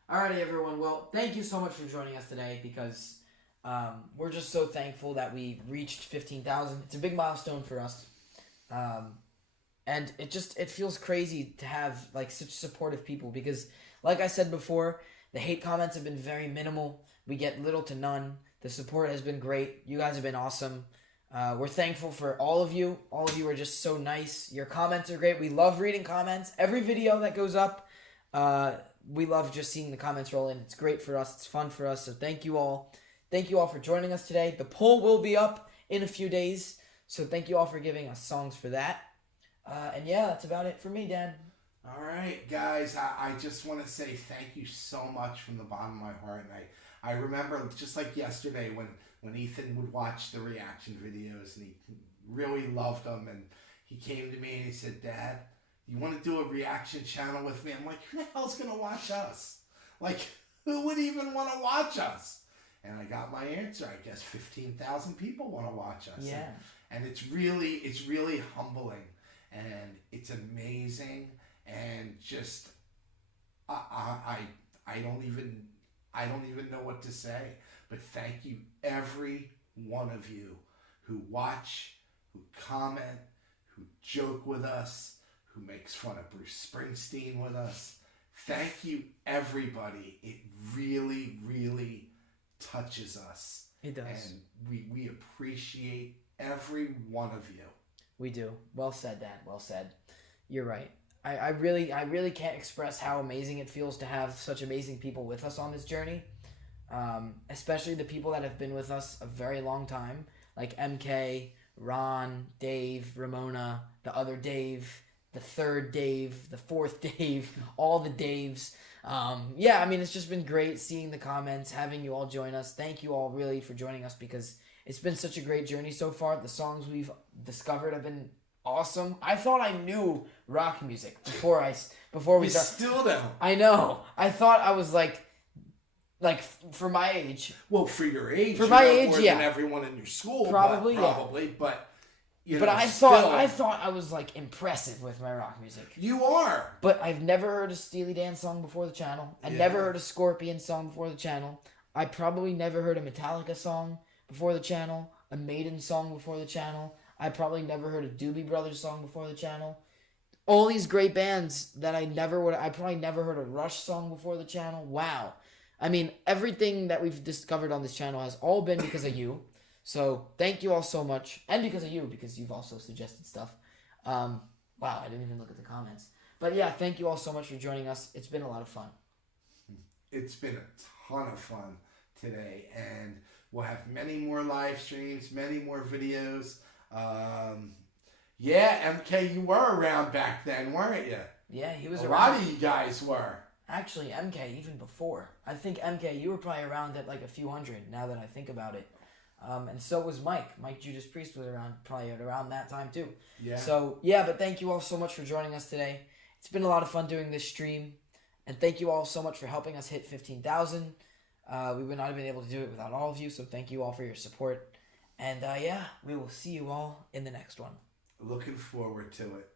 Alrighty, everyone. Well, thank you so much for joining us today because we're just so thankful that we reached 15,000. It's a big milestone for us. And it feels crazy to have like such supportive people because, like I said before, the hate comments have been very minimal. We get little to none. The support has been great. You guys have been awesome. We're thankful for all of you. All of you are just so nice. Your comments are great. We love reading comments. Every video that goes up, we love just seeing the comments roll in. It's great for us. It's fun for us. So thank you all. Thank you all for joining us today. The poll will be up in a few days. So thank you all for giving us songs for that. And yeah, that's about it for me, Dad. All right, guys, I just want to say thank you so much from the bottom of my heart. And I remember just like yesterday when Ethan would watch the reaction videos and he really loved them. And he came to me and he said, Dad, you want to do a reaction channel with me? I'm like, who the hell's going to watch us? Like, who would even want to watch us? And I got my answer. I guess 15,000 people want to watch us. Yeah. And it's really humbling. And it's amazing. And just, I don't even know what to say. But thank you, every one of you who watch, who comment, who joke with us, who makes fun of Bruce Springsteen with us. Thank you, everybody. It really touches us. It does. And we appreciate every one of you. We do. Well said, Dad. Well said. You're right. I really can't express how amazing it feels to have such amazing people with us on this journey. Especially the people that have been with us a very long time, like MK, Ron, Dave, Ramona, the other Dave, the third Dave, the fourth Dave, all the Daves. Yeah, I mean, it's just been great seeing the comments, having you all join us. Thank you all really for joining us because it's been such a great journey so far. The songs we've discovered have been awesome. I thought I knew rock music before we You started. still don't. I know. I thought I was like for my age. Well, for your age, For you my know age, more yeah. than everyone in your school, Probably, yeah. but you But know, I still, thought I was like impressive with my rock music. you are. But I've never heard a Steely Dan song before the channel. I Yeah. never heard a Scorpion song before the channel. I probably never heard a Metallica song before the channel, a Maiden song before the channel. I probably never heard a Doobie Brothers song before the channel. All these great bands that I probably never heard a Rush song before the channel. Wow. I mean, everything that we've discovered on this channel has all been because of you. So thank you all so much. And because of you, because you've also suggested stuff. Wow, I didn't even look at the comments. But yeah, thank you all so much for joining us. It's been a lot of fun. It's been a ton of fun today, and we'll have many more live streams, many more videos. Yeah, MK, you were around back then, weren't you? Yeah, he was A around. lot of you guys were. Actually, MK, even before. I think MK, you were probably around at like a few hundred, now that I think about it. And so was Mike. Mike Judas Priest was around, probably at around that time too. Yeah. So, yeah, but thank you all so much for joining us today. It's been a lot of fun doing this stream. And thank you all so much for helping us hit 15,000. We would not have been able to do it without all of you, so thank you all for your support. And yeah, we will see you all in the next one. Looking forward to it.